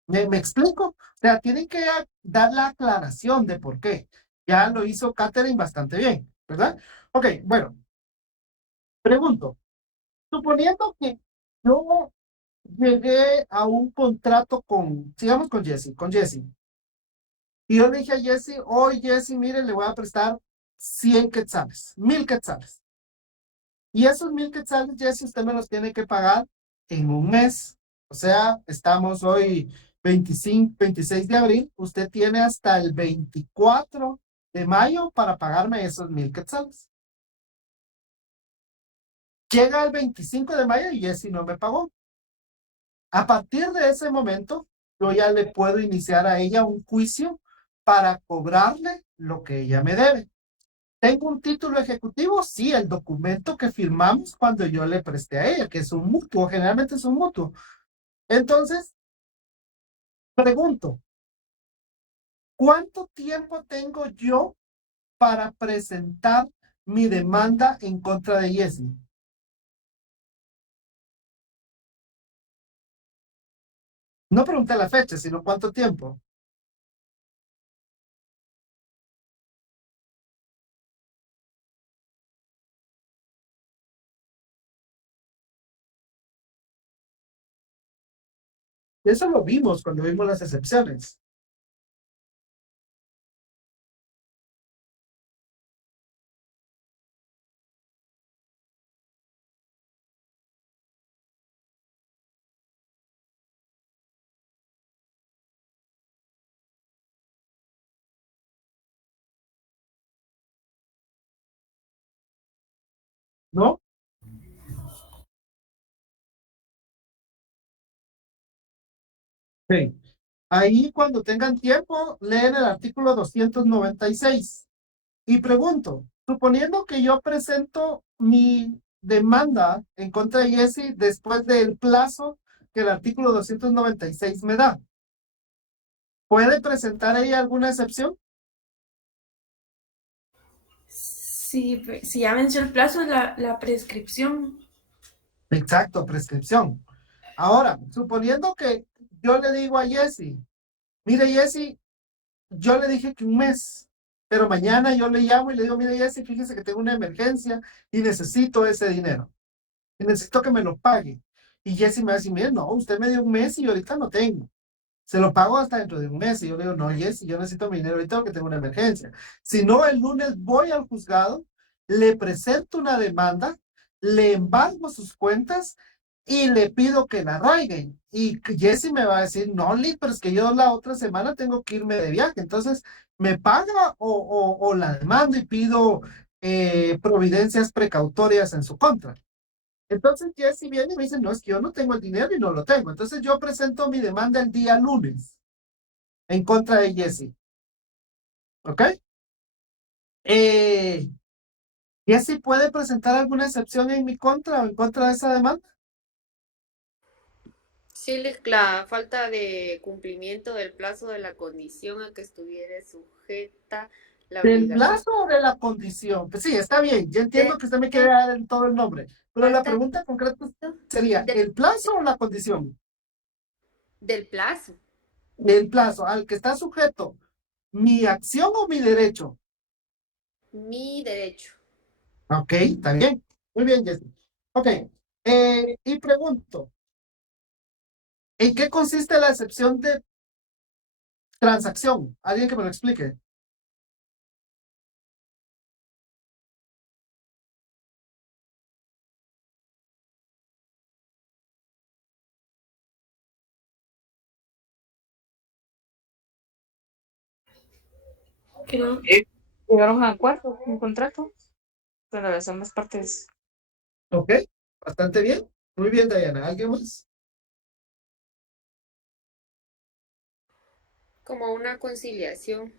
¿Me explico? O sea, tienen que dar la aclaración de por qué. Ya lo hizo Catherine bastante bien, ¿verdad? Ok, bueno, pregunto, suponiendo que yo llegué a un contrato sigamos con Jessie, y yo le dije a Jessie, hoy Jessie, mire, le voy a prestar 100 quetzales, 1000 quetzales. Y esos 1000 quetzales, Jessie, usted me los tiene que pagar en un mes. O sea, estamos hoy 25, 26 de abril. Usted tiene hasta el 24 de mayo para pagarme esos 1000 quetzales. Llega el 25 de mayo y Jessie no me pagó. A partir de ese momento, yo ya le puedo iniciar a ella un juicio para cobrarle lo que ella me debe. ¿Tengo un título ejecutivo? Sí, el documento que firmamos cuando yo le presté a ella, que es un mutuo, generalmente es un mutuo. Entonces, pregunto, ¿cuánto tiempo tengo yo para presentar mi demanda en contra de Jessie? No pregunté la fecha, sino cuánto tiempo. Eso lo vimos cuando vimos las excepciones. ¿No? Sí. Ahí cuando tengan tiempo, leen el artículo 296. Y pregunto, suponiendo que yo presento mi demanda en contra de Jessie después del plazo que el artículo 296 me da, ¿puede presentar ella alguna excepción? Si ya venció el plazo, la prescripción. Exacto, prescripción. Ahora, suponiendo que yo le digo a Jessie, mire Jessie, yo le dije que un mes, pero mañana yo le llamo y le digo, mire Jessie, fíjese que tengo una emergencia y necesito ese dinero. Y necesito que me lo pague. Y Jessie me va a decir, mire, no, usted me dio un mes y ahorita no tengo. Se lo pago hasta dentro de un mes. Y yo le digo, no, Jessie, yo necesito mi dinero ahorita porque tengo una emergencia. Si no, el lunes voy al juzgado, le presento una demanda, le embargo sus cuentas y le pido que la arraiguen. Y Jessie me va a decir, no, Lee, pero es que yo la otra semana tengo que irme de viaje. Entonces, ¿me paga o la demando y pido providencias precautorias en su contra? Entonces Jessie viene y me dice, no, es que yo no tengo el dinero y no lo tengo. Entonces yo presento mi demanda el día lunes en contra de Jessie. ¿Ok? ¿Jessie puede presentar alguna excepción en mi contra o en contra de esa demanda? Sí, la falta de cumplimiento del plazo de la condición a que estuviera sujeta la ¿Del obligación. plazo o de la condición? Pues sí, está bien. Yo entiendo De- que usted me quiere dar todo el nombre, pero la falta pregunta concreta sería, de- ¿el plazo o la condición? del plazo. El plazo al que está sujeto, ¿mi acción o mi derecho? Mi derecho. Ok, está bien. Muy bien, Jessy. Ok, y pregunto, ¿en qué consiste la excepción de transacción? ¿Alguien que me lo explique? Creo Llegaron a acuerdo, un contrato, pero las ambas partes. Ok, bastante bien. Muy bien, Diana. ¿Alguien más? Como una conciliación.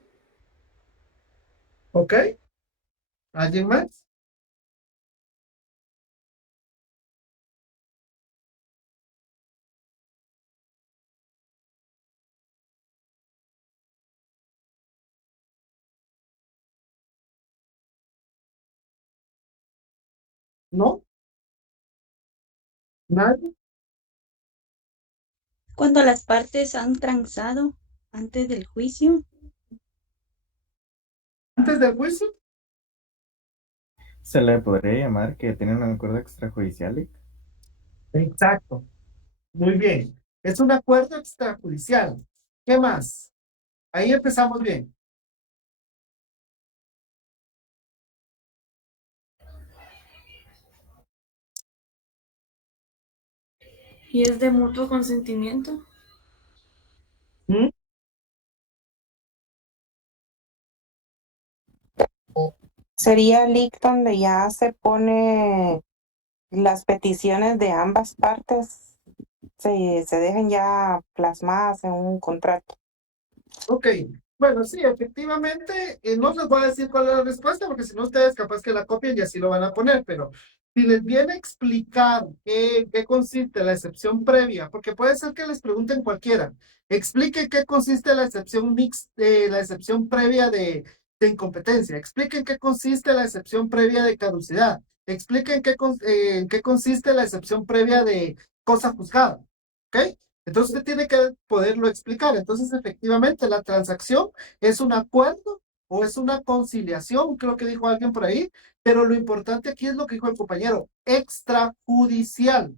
Ok, ¿alguien más? ¿No? ¿Nadie? Cuando las partes han transado antes del juicio, ¿Antes del juicio? Se le podría llamar que tienen un acuerdo extrajudicial. Exacto. Muy bien. Es un acuerdo extrajudicial. ¿Qué más? Ahí empezamos bien. y es de mutuo consentimiento. ¿Mm? Sería LIC donde ya se pone las peticiones de ambas partes, se dejan ya plasmadas en un contrato. Ok. Bueno, sí, efectivamente, no les voy a decir cuál es la respuesta, porque si no ustedes capaz que la copien y así lo van a poner, pero si les viene a explicar qué consiste la excepción previa, porque puede ser que les pregunten cualquiera, expliquen qué consiste la excepción la excepción previa de incompetencia, expliquen qué consiste la excepción previa de caducidad, expliquen en qué consiste la excepción previa de cosa juzgada, ¿ok? Entonces usted tiene que poderlo explicar. Entonces, efectivamente, la transacción es un acuerdo o es una conciliación, creo que dijo alguien por ahí, pero lo importante aquí es lo que dijo el compañero, extrajudicial,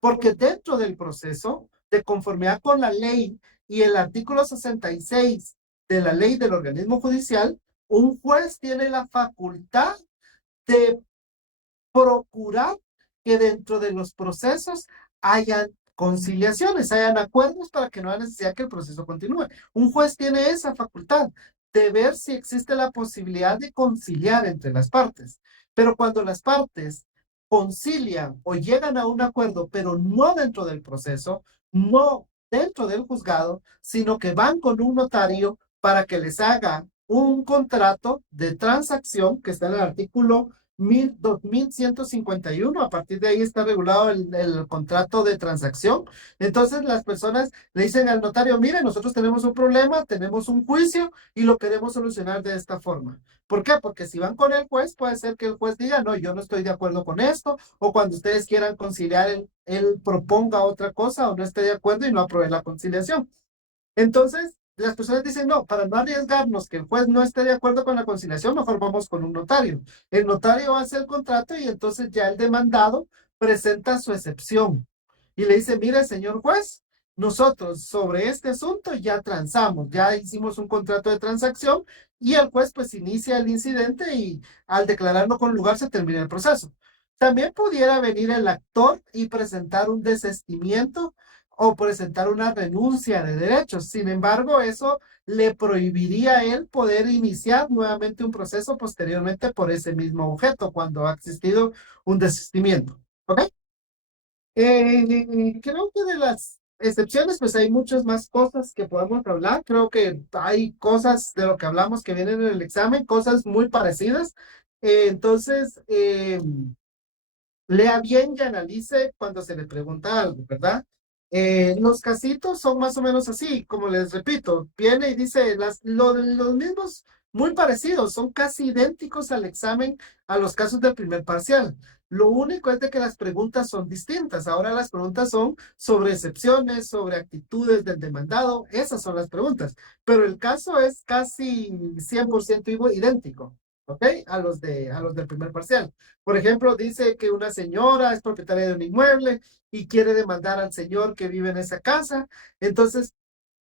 porque dentro del proceso, de conformidad con la ley y el artículo 66 de la ley del organismo judicial, un juez tiene la facultad de procurar que dentro de los procesos hayan conciliaciones, hayan acuerdos para que no haya necesidad que el proceso continúe. Un juez tiene esa facultad de ver si existe la posibilidad de conciliar entre las partes. Pero cuando las partes concilian o llegan a un acuerdo, pero no dentro del proceso, no dentro del juzgado, sino que van con un notario para que les haga un contrato de transacción que está en el artículo 2151, a partir de ahí está regulado el contrato de transacción. Entonces las personas le dicen al notario, mire, nosotros tenemos un problema, tenemos un juicio y lo queremos solucionar de esta forma. ¿Por qué? Porque si van con el juez, puede ser que el juez diga, no, yo no estoy de acuerdo con esto, o cuando ustedes quieran conciliar, él proponga otra cosa o no esté de acuerdo y no apruebe la conciliación. Entonces, las personas dicen, no, para no arriesgarnos que el juez no esté de acuerdo con la conciliación, mejor vamos con un notario. El notario hace el contrato y entonces ya el demandado presenta su excepción y le dice, mire, señor juez, nosotros sobre este asunto ya transamos, ya hicimos un contrato de transacción y el juez pues inicia el incidente y al declararlo con lugar se termina el proceso. También pudiera venir el actor y presentar un desistimiento o presentar una renuncia de derechos. Sin embargo, eso le prohibiría a él poder iniciar nuevamente un proceso posteriormente por ese mismo objeto cuando ha existido un desistimiento. ¿Ok? Creo que de las excepciones, pues hay muchas más cosas que podemos hablar. Creo que hay cosas de lo que hablamos que vienen en el examen, cosas muy parecidas. Entonces, lea bien y analice cuando se le pregunta algo, ¿verdad? Los casitos son más o menos así, como les repito, viene y dice los mismos, muy parecidos, son casi idénticos al examen, a los casos del primer parcial. Lo único es de que las preguntas son distintas. Ahora las preguntas son sobre excepciones, sobre actitudes del demandado, esas son las preguntas. Pero el caso es casi 100% idéntico, ¿ok? A los del primer parcial. Por ejemplo, dice que una señora es propietaria de un inmueble y quiere demandar al señor que vive en esa casa. Entonces,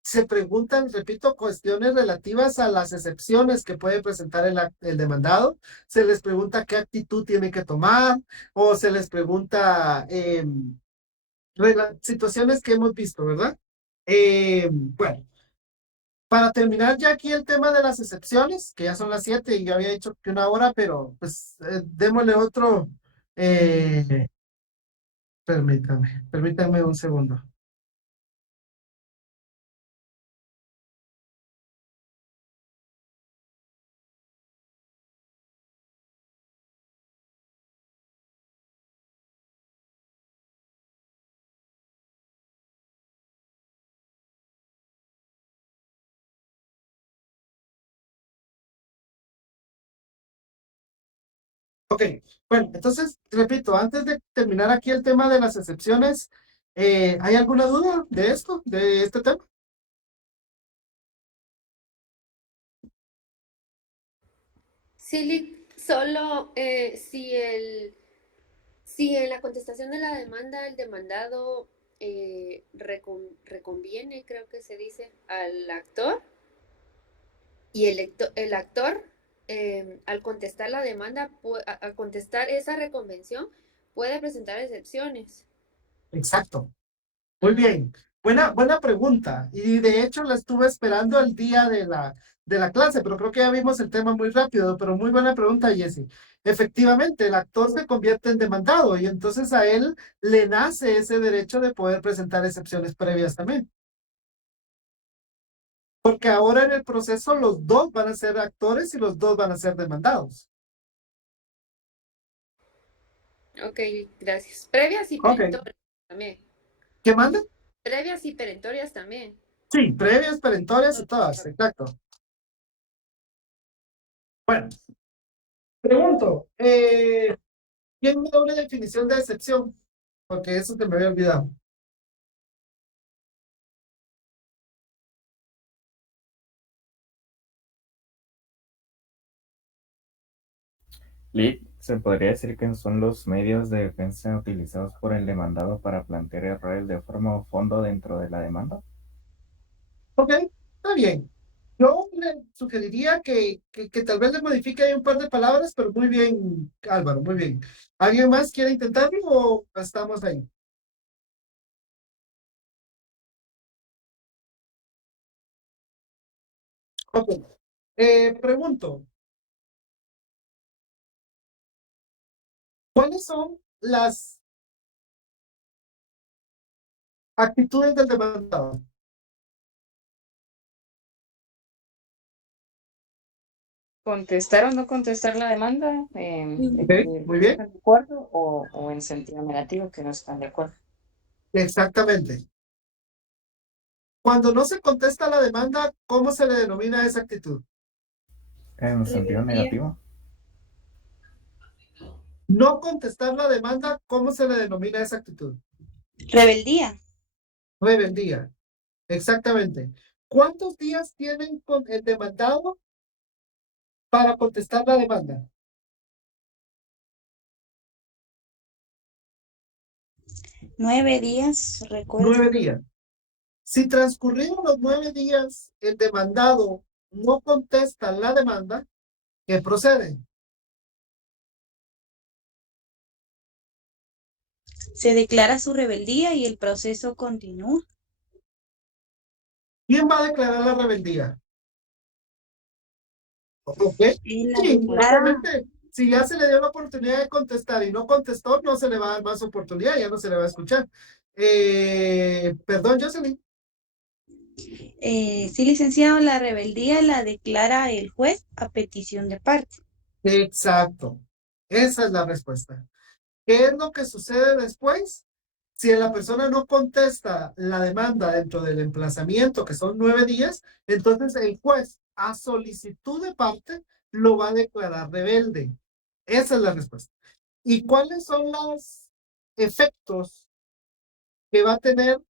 se preguntan, repito, cuestiones relativas a las excepciones que puede presentar el demandado. Se les pregunta qué actitud tiene que tomar, o se les pregunta situaciones que hemos visto, ¿verdad? Bueno, para terminar ya aquí el tema de las excepciones, que ya son las 7 y yo había dicho que 1 hora, pero pues démosle otro. Permítanme un segundo. Ok, bueno, entonces, repito, antes de terminar aquí el tema de las excepciones, ¿hay alguna duda de esto, de este tema? Sí, solo si en la contestación de la demanda el demandado reconviene, creo que se dice, al actor, y el actor al contestar la demanda, al contestar esa reconvención, puede presentar excepciones. Exacto. Muy bien. Buena pregunta. Y de hecho la estuve esperando el día de la clase, pero creo que ya vimos el tema muy rápido, pero muy buena pregunta, Jessie. Efectivamente, el actor se convierte en demandado y entonces a él le nace ese derecho de poder presentar excepciones previas también. Porque ahora en el proceso los dos van a ser actores y los dos van a ser demandados. Ok, gracias. Previas y Ok. perentorias también. ¿Qué manda? Previas y perentorias también. Sí, previas, perentorias y todas, exacto. Bueno, pregunto, ¿quién me da una definición de excepción? Porque eso te me había olvidado. Lick, se podría decir que son los medios de defensa utilizados por el demandado para plantear errores de forma o fondo dentro de la demanda. Ok, está bien. Yo le sugeriría que tal vez le modifique ahí un par de palabras, pero muy bien, Álvaro, muy bien. ¿Alguien más quiere intentarlo o estamos ahí? Ok. Pregunto, ¿cuáles son las actitudes del demandado? Contestar o no contestar la demanda, Ok, muy bien. ¿están de acuerdo o en sentido negativo que no están de acuerdo? Exactamente. Cuando no se contesta la demanda, ¿cómo se le denomina esa actitud? En sentido Rebeldía. negativo. No contestar la demanda, ¿cómo se le denomina esa actitud? Rebeldía. Rebeldía. Exactamente. ¿Cuántos días tienen con el demandado para contestar la demanda? 9 días, recuerdo. 9 días. Si transcurridos los 9 días, el demandado no contesta la demanda, ¿qué procede? Se declara su rebeldía y el proceso continúa. ¿Quién va a declarar la rebeldía? ¿Ok? Él la Sí, declara. obviamente, si ya se le dio la oportunidad de contestar y no contestó, no se le va a dar más oportunidad, ya no se le va a escuchar. Perdón, Jocelyn. Sí, licenciado, la rebeldía la declara el juez a petición de parte. Exacto. Esa es la respuesta. ¿Qué es lo que sucede después? Si la persona no contesta la demanda dentro del emplazamiento, que son 9 días, entonces el juez, a solicitud de parte, lo va a declarar rebelde. Esa es la respuesta. ¿Y cuáles son los efectos que va a tener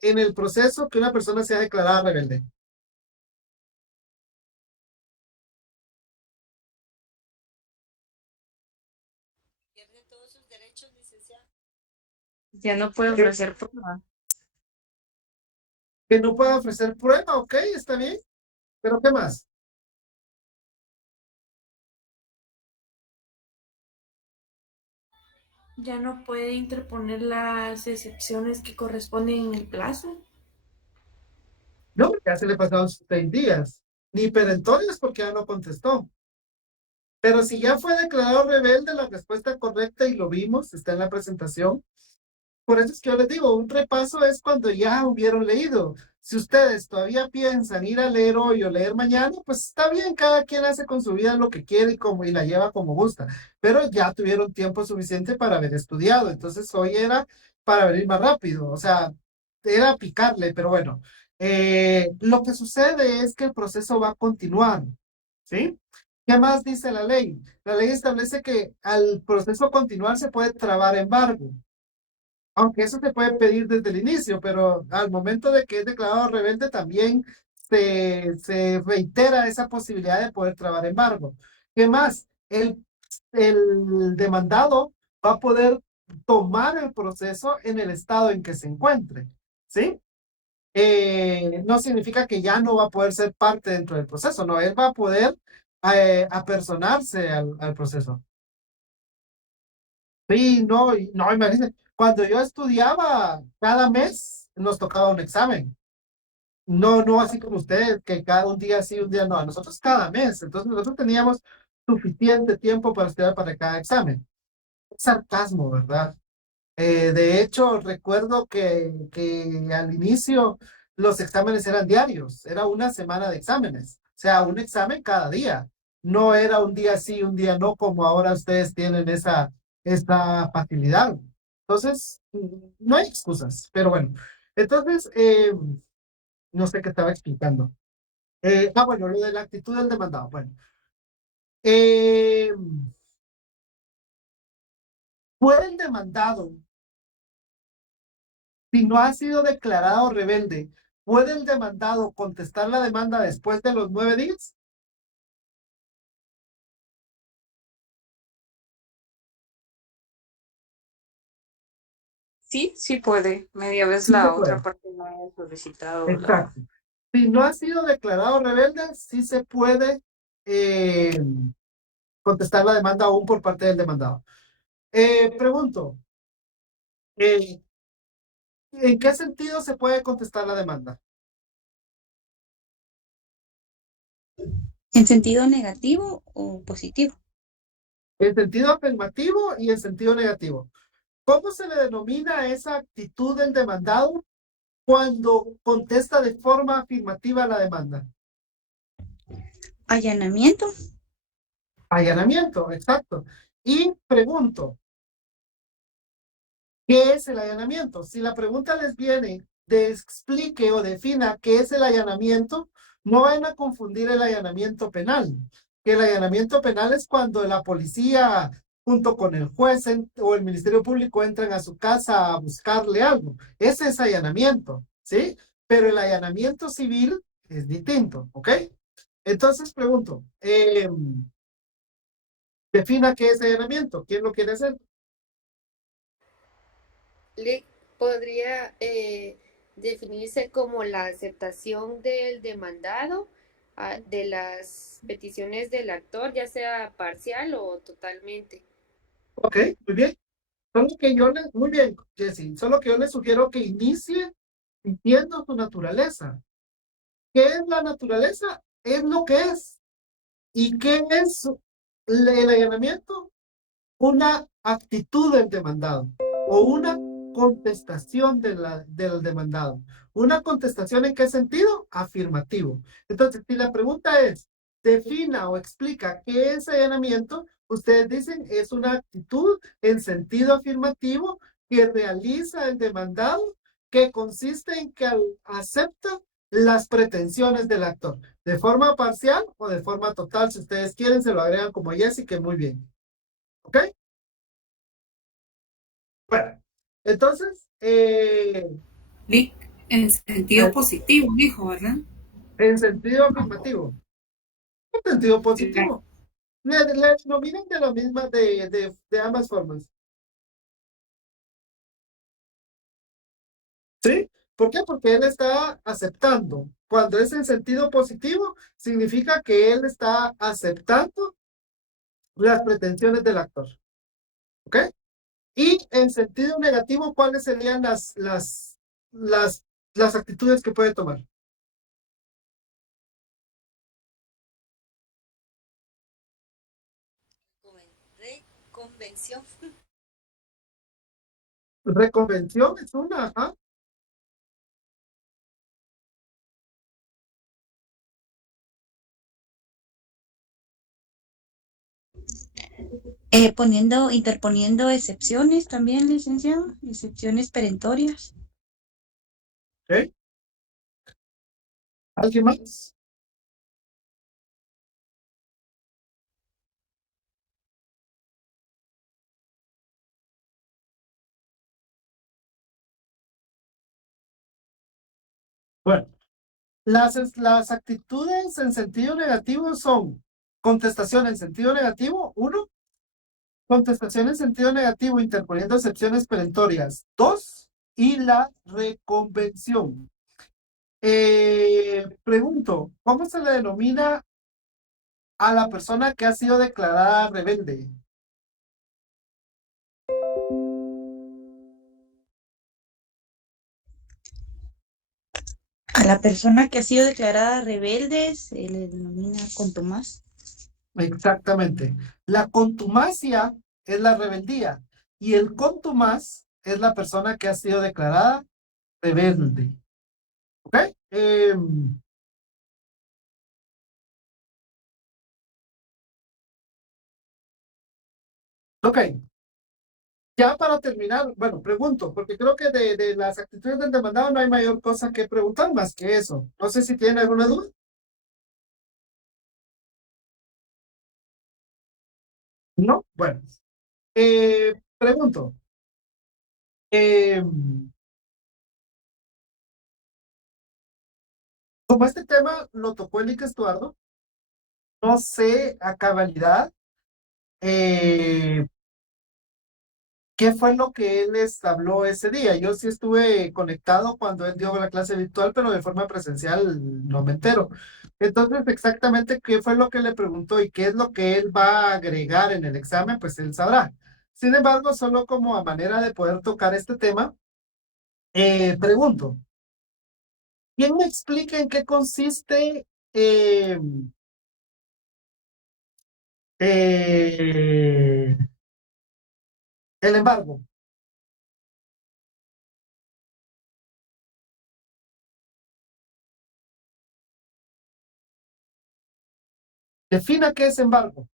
en el proceso que una persona sea declarada rebelde? Pierde todos sus derechos, licenciado. Ya no puede ofrecer prueba. Que no pueda ofrecer prueba, ok, está bien. ¿Pero qué más? Ya no puede interponer las excepciones que corresponden en el plazo. No, ya se le pasaron 6 días. Ni perentorios porque ya no contestó. Pero si ya fue declarado rebelde, la respuesta correcta, y lo vimos, está en la presentación. Por eso es que yo les digo, un repaso es cuando ya hubieron leído. Si ustedes todavía piensan ir a leer hoy o leer mañana, pues está bien, cada quien hace con su vida lo que quiere y la lleva como gusta. Pero ya tuvieron tiempo suficiente para haber estudiado. Entonces hoy era para venir más rápido. O sea, era picarle, pero bueno. Lo que sucede es que el proceso va a continuar, ¿sí? ¿Qué más dice la ley? La ley establece que al proceso continuar se puede trabar embargo. Aunque eso se puede pedir desde el inicio, pero al momento de que es declarado rebelde también se reitera esa posibilidad de poder trabar embargo. ¿Qué más? El demandado va a poder tomar el proceso en el estado en que se encuentre, ¿sí? No significa que ya no va a poder ser parte dentro del proceso, no, él va a poder apersonarse al proceso. Sí, no, no, imagínate, cuando yo estudiaba, cada mes nos tocaba un examen. No, no así como ustedes, que cada un día sí, un día no. A nosotros cada mes. Entonces nosotros teníamos suficiente tiempo para estudiar para cada examen. Es sarcasmo, ¿verdad? De hecho, recuerdo que al inicio los exámenes eran diarios. Era una semana de exámenes. O sea, un examen cada día. No era un día sí, un día no, como ahora ustedes tienen esta facilidad. Entonces, no hay excusas. Pero bueno, entonces, no sé qué estaba explicando. Bueno, lo de la actitud del demandado. Bueno, ¿puede el demandado, si no ha sido declarado rebelde, puede el demandado contestar la demanda después de los 9 días? Sí, sí puede. Media vez Sí se la puede. otra parte no haya solicitado la... Exacto. Si no ha sido declarado rebelde, sí se puede contestar la demanda aún por parte del demandado. Pregunto, ¿en qué sentido se puede contestar la demanda? ¿En sentido negativo o positivo? En sentido afirmativo y en sentido negativo. ¿Cómo se le denomina esa actitud del demandado cuando contesta de forma afirmativa la demanda? Allanamiento. Allanamiento, exacto. Y pregunto, ¿qué es el allanamiento? Si la pregunta les viene de explique o defina qué es el allanamiento, no vayan a confundir el allanamiento penal. Que el allanamiento penal es cuando la policía junto con el juez o el Ministerio Público entran a su casa a buscarle algo. Ese es allanamiento, ¿sí? Pero el allanamiento civil es distinto, ¿ok? Entonces pregunto, defina qué es allanamiento. ¿Quién lo quiere hacer? Podría definirse como la aceptación del demandado de las peticiones del actor, ya sea parcial o totalmente. Ok, muy bien. Muy bien, Jessy, solo que yo le sugiero que inicie sintiendo su naturaleza. ¿Qué es la naturaleza? Es lo que es. ¿Y qué es el allanamiento? Una actitud del demandado o una contestación del demandado. ¿Una contestación en qué sentido? Afirmativo. Entonces, si la pregunta es, defina o explica qué es allanamiento, ustedes dicen es una actitud en sentido afirmativo que realiza el demandado, que consiste en que acepta las pretensiones del actor, de forma parcial o de forma total. Si ustedes quieren, se lo agregan como Jessica, muy bien. ¿Ok? Bueno, entonces, En sentido positivo, dijo, ¿verdad? en sentido afirmativo, en sentido positivo, le denominan de la misma, de ambas formas. ¿Sí? ¿Por qué? Porque él está aceptando. Cuando es en sentido positivo, significa que él está aceptando las pretensiones del actor. ¿Ok? Y en sentido negativo, ¿cuáles serían las actitudes que puede tomar? Reconvención. Reconvención es una, ajá. Interponiendo excepciones también, licenciado, excepciones perentorias. ¿Ok? ¿Alguien más? Bueno, las actitudes en sentido negativo son contestación en sentido negativo, 1, contestación en sentido negativo interponiendo excepciones perentorias, 2, y la reconvención. Pregunto, ¿cómo se le denomina a la persona que ha sido declarada rebelde? A la persona que ha sido declarada rebelde se le denomina contumaz. Exactamente. La contumacia es la rebeldía y el contumaz es la persona que ha sido declarada rebelde. ¿Ok? Ok. Ya para terminar, bueno, pregunto, porque creo que de las actitudes del demandado no hay mayor cosa que preguntar más que eso. No sé si tienen alguna duda. ¿No? Bueno. Pregunto. Como este tema lo tocó el Estuardo, no sé a cabalidad qué fue lo que él les habló ese día. Yo sí estuve conectado cuando él dio la clase virtual, pero de forma presencial no me entero. Entonces, exactamente qué fue lo que le preguntó y qué es lo que él va a agregar en el examen, pues él sabrá. Sin embargo, solo como a manera de poder tocar este tema, pregunto, ¿quién me explica en qué consiste el embargo? Defina qué es embargo.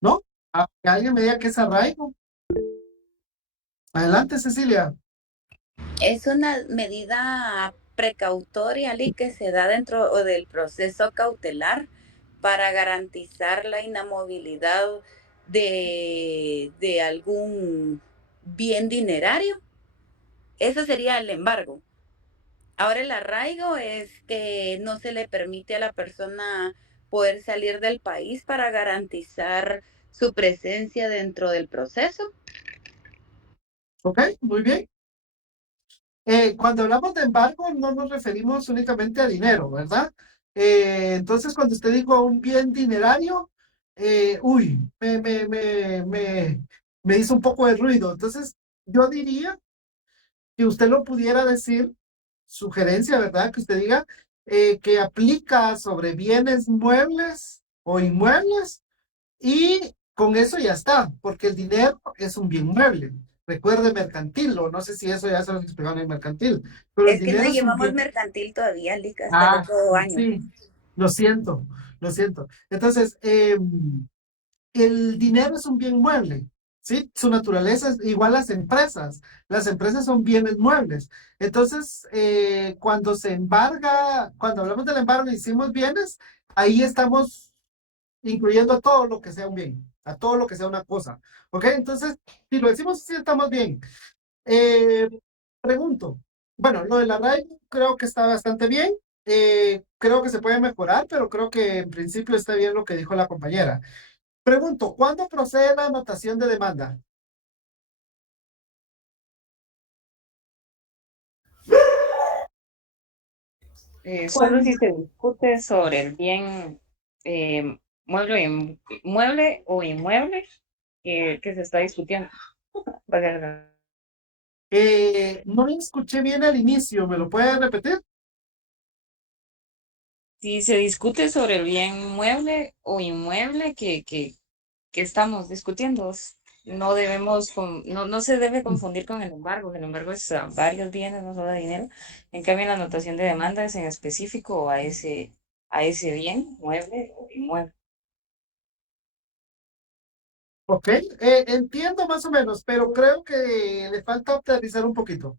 ¿No? Que alguien me diga qué es arraigo. Adelante, Cecilia. Es una medida precautoria, Lee, que se da dentro del proceso cautelar para garantizar la inamovilidad de algún bien dinerario. Eso sería el embargo. Ahora el arraigo es que no se le permite a la persona poder salir del país para garantizar su presencia dentro del proceso. Ok, muy bien. Cuando hablamos de embargo, no nos referimos únicamente a dinero, ¿verdad? Entonces, cuando usted dijo un bien dinerario, me hizo un poco de ruido. Entonces, yo diría que usted lo pudiera decir, sugerencia, ¿verdad? Que usted diga que aplica sobre bienes muebles o inmuebles y con eso ya está, porque el dinero es un bien mueble. Recuerde mercantil, o no sé si eso ya se lo explicaron en mercantil, pero el Es que no dinero es un llevamos bien. mercantil todavía, Lick, hasta el otro año. Sí, lo siento, lo siento. Entonces, el dinero es un bien mueble, ¿sí? Su naturaleza es igual a las empresas. Las empresas son bienes muebles. Entonces, cuando se embarga, cuando hablamos del embargo y decimos bienes, ahí estamos incluyendo a todo lo que sea un bien, a todo lo que sea una cosa. ¿Ok? Entonces, si lo decimos así, estamos bien. Eh, Pregunto, bueno, lo del arraigo creo que está bastante bien. Creo que se puede mejorar, pero creo que en principio está bien lo que dijo la compañera. Pregunto, ¿cuándo procede la anotación de demanda? Solo si se discute sobre el bien mueble o inmueble que se está discutiendo. Valga No lo escuché bien al inicio, ¿me lo puede repetir? Si se discute sobre el bien mueble o inmueble que estamos discutiendo, no debemos, no se debe confundir con el embargo. El embargo es a varios bienes, no solo de dinero. En cambio, la anotación de demanda es en específico a ese bien mueble o inmueble. Ok, entiendo más o menos, pero creo que le falta aterrizar un poquito.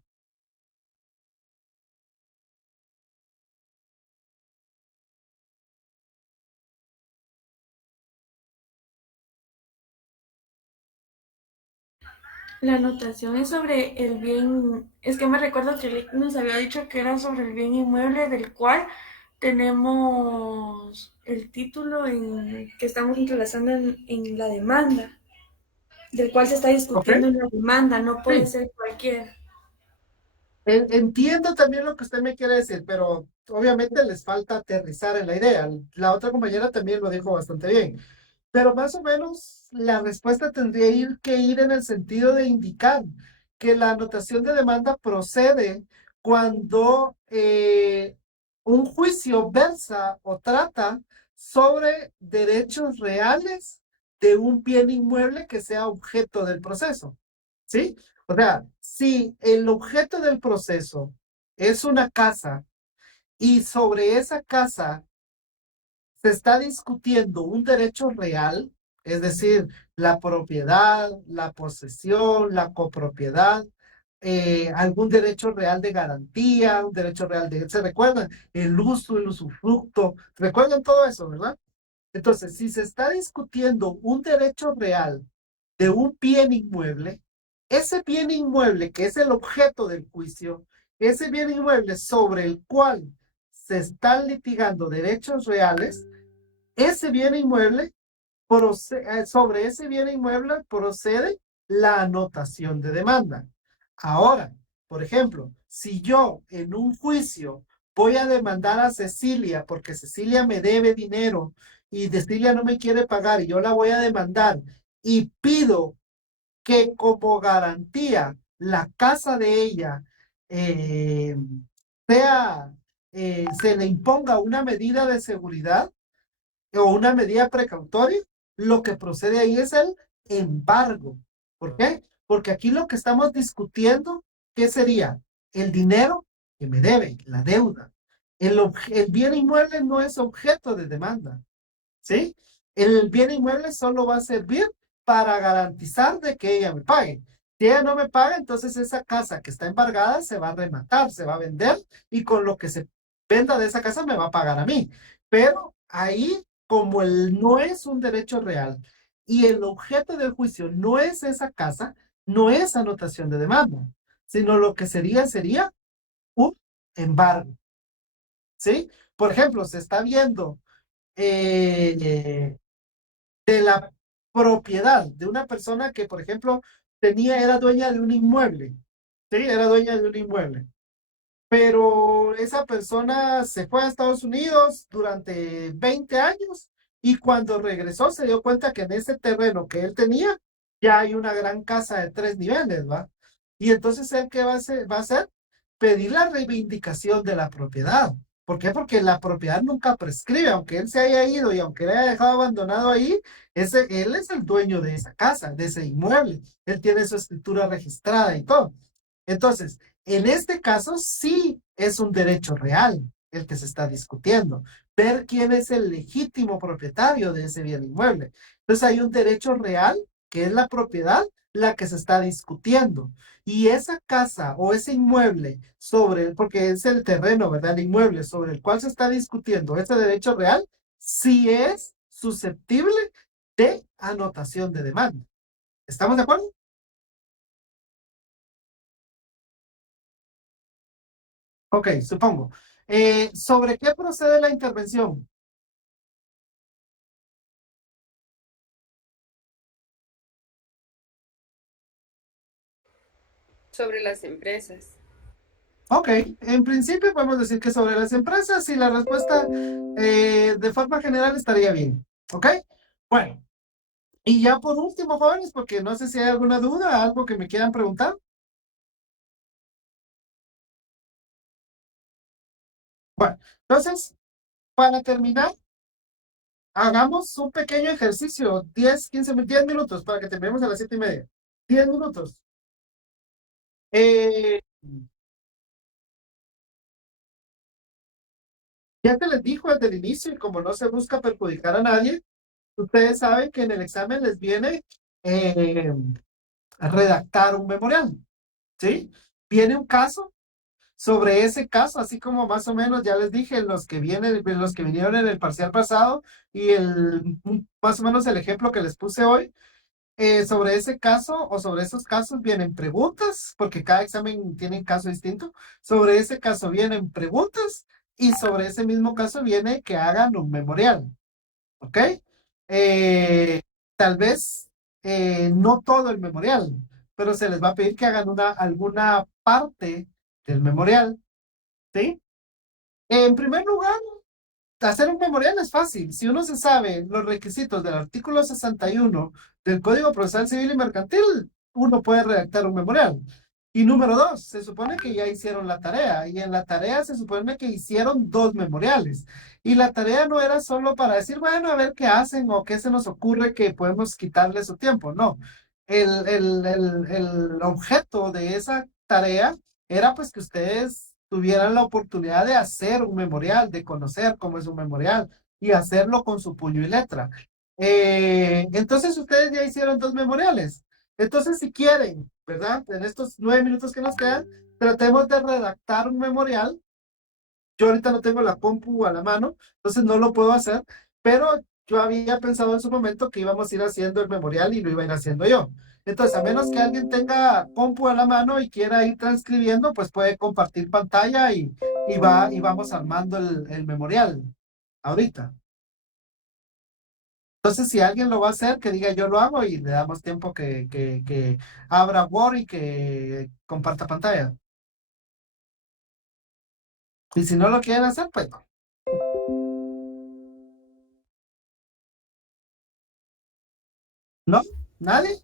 La anotación es sobre el bien, es que me recuerdo que Lick nos había dicho que era sobre el bien inmueble del cual tenemos el título que estamos entrelazando en la demanda, del cual se está Ok, discutiendo en la demanda, no puede sí. ser cualquiera. Entiendo también lo que usted me quiere decir, pero obviamente les falta aterrizar en la idea. La otra compañera también lo dijo bastante bien. Pero más o menos la respuesta tendría que ir en el sentido de indicar que la anotación de demanda procede cuando un juicio versa o trata sobre derechos reales de un bien inmueble que sea objeto del proceso. ¿Sí? O sea, si el objeto del proceso es una casa y sobre esa casa se está discutiendo un derecho real, es decir, la propiedad, la posesión, la copropiedad, algún derecho real de garantía, un derecho real de, ¿se recuerdan? El uso, el usufructo, ¿recuerdan todo eso, verdad? Entonces, si se está discutiendo un derecho real de un bien inmueble, ese bien inmueble que es el objeto del juicio, ese bien inmueble sobre el cual se están litigando derechos reales, ese bien inmueble, sobre ese bien inmueble procede la anotación de demanda. Ahora, por ejemplo, si yo en un juicio voy a demandar a Cecilia porque Cecilia me debe dinero y Cecilia no me quiere pagar y yo la voy a demandar y pido que como garantía la casa de ella eh, sea, se le imponga una medida de seguridad o una medida precautoria, lo que procede ahí es el embargo. ¿Por qué? Porque aquí lo que estamos discutiendo, ¿qué sería? El dinero que me debe, la deuda. El bien inmueble no es objeto de demanda, ¿sí? El bien inmueble solo va a servir para garantizar de que ella me pague. Si ella no me paga, entonces esa casa que está embargada se va a rematar, se va a vender y con lo que se venda de esa casa me va a pagar a mí. Pero ahí, como no es un derecho real y el objeto del juicio no es esa casa, no es anotación de demanda, sino lo que sería un embargo, ¿sí? Por ejemplo, se está viendo de la propiedad de una persona que, por ejemplo, era dueña de un inmueble, ¿sí? Era dueña de un inmueble. Pero esa persona se fue a Estados Unidos durante 20 años y cuando regresó se dio cuenta que en ese terreno que él tenía ya hay una gran casa de 3 niveles, ¿va? Y entonces él, ¿qué va a hacer? Va a hacer pedir la reivindicación de la propiedad. ¿Por qué? Porque la propiedad nunca prescribe, aunque él se haya ido y aunque le haya dejado abandonado ahí, él es el dueño de esa casa, de ese inmueble. Él tiene su escritura registrada y todo. Entonces, en este caso sí es un derecho real el que se está discutiendo. Ver quién es el legítimo propietario de ese bien inmueble. Entonces hay un derecho real, que es la propiedad, la que se está discutiendo. Y esa casa o ese inmueble porque es el terreno, ¿verdad? El inmueble sobre el cual se está discutiendo ese derecho real, sí es susceptible de anotación de demanda. ¿Estamos de acuerdo? Ok, supongo. ¿Sobre qué procede la intervención? Sobre las empresas. Ok, en principio podemos decir que sobre las empresas y la respuesta de forma general estaría bien. ¿Ok? Bueno, y ya por último, jóvenes, porque no sé si hay alguna duda, algo que me quieran preguntar. Bueno, entonces, para terminar, hagamos un pequeño ejercicio, 10 minutos para que terminemos a las 7:30. 10 minutos. Ya te les dijo desde el inicio, y como no se busca perjudicar a nadie, ustedes saben que en el examen les viene a redactar un memorial, ¿sí? Viene un caso, sobre ese caso, así como más o menos ya les dije, los que vinieron en el parcial pasado y más o menos el ejemplo que les puse hoy, sobre ese caso o sobre esos casos vienen preguntas, porque cada examen tiene un caso distinto. Sobre ese caso vienen preguntas y sobre ese mismo caso viene que hagan un memorial. ¿Ok? Tal vez no todo el memorial, pero se les va a pedir que hagan alguna parte del memorial. ¿Sí? En primer lugar, hacer un memorial es fácil. Si uno se sabe los requisitos del artículo 61 del Código Procesal Civil y Mercantil, uno puede redactar un memorial. Y número dos, se supone que ya hicieron la tarea y en la tarea se supone que hicieron 2 memoriales. Y la tarea no era solo para decir, bueno, a ver qué hacen o qué se nos ocurre que podemos quitarle su tiempo. No, el objeto de esa tarea era pues que ustedes tuvieran la oportunidad de hacer un memorial, de conocer cómo es un memorial y hacerlo con su puño y letra. Entonces ustedes ya hicieron 2 memoriales. Entonces si quieren, ¿verdad? En estos 9 minutos que nos quedan, tratemos de redactar un memorial. Yo ahorita no tengo la compu a la mano, entonces no lo puedo hacer, pero yo había pensado en su momento que íbamos a ir haciendo el memorial y lo iba a ir haciendo yo. Entonces, a menos que alguien tenga compu a la mano y quiera ir transcribiendo, pues puede compartir pantalla y vamos armando el memorial ahorita. Entonces, si alguien lo va a hacer, que diga yo lo hago y le damos tiempo que abra Word y que comparta pantalla. Y si no lo quieren hacer, pues no. ¿No? ¿Nadie?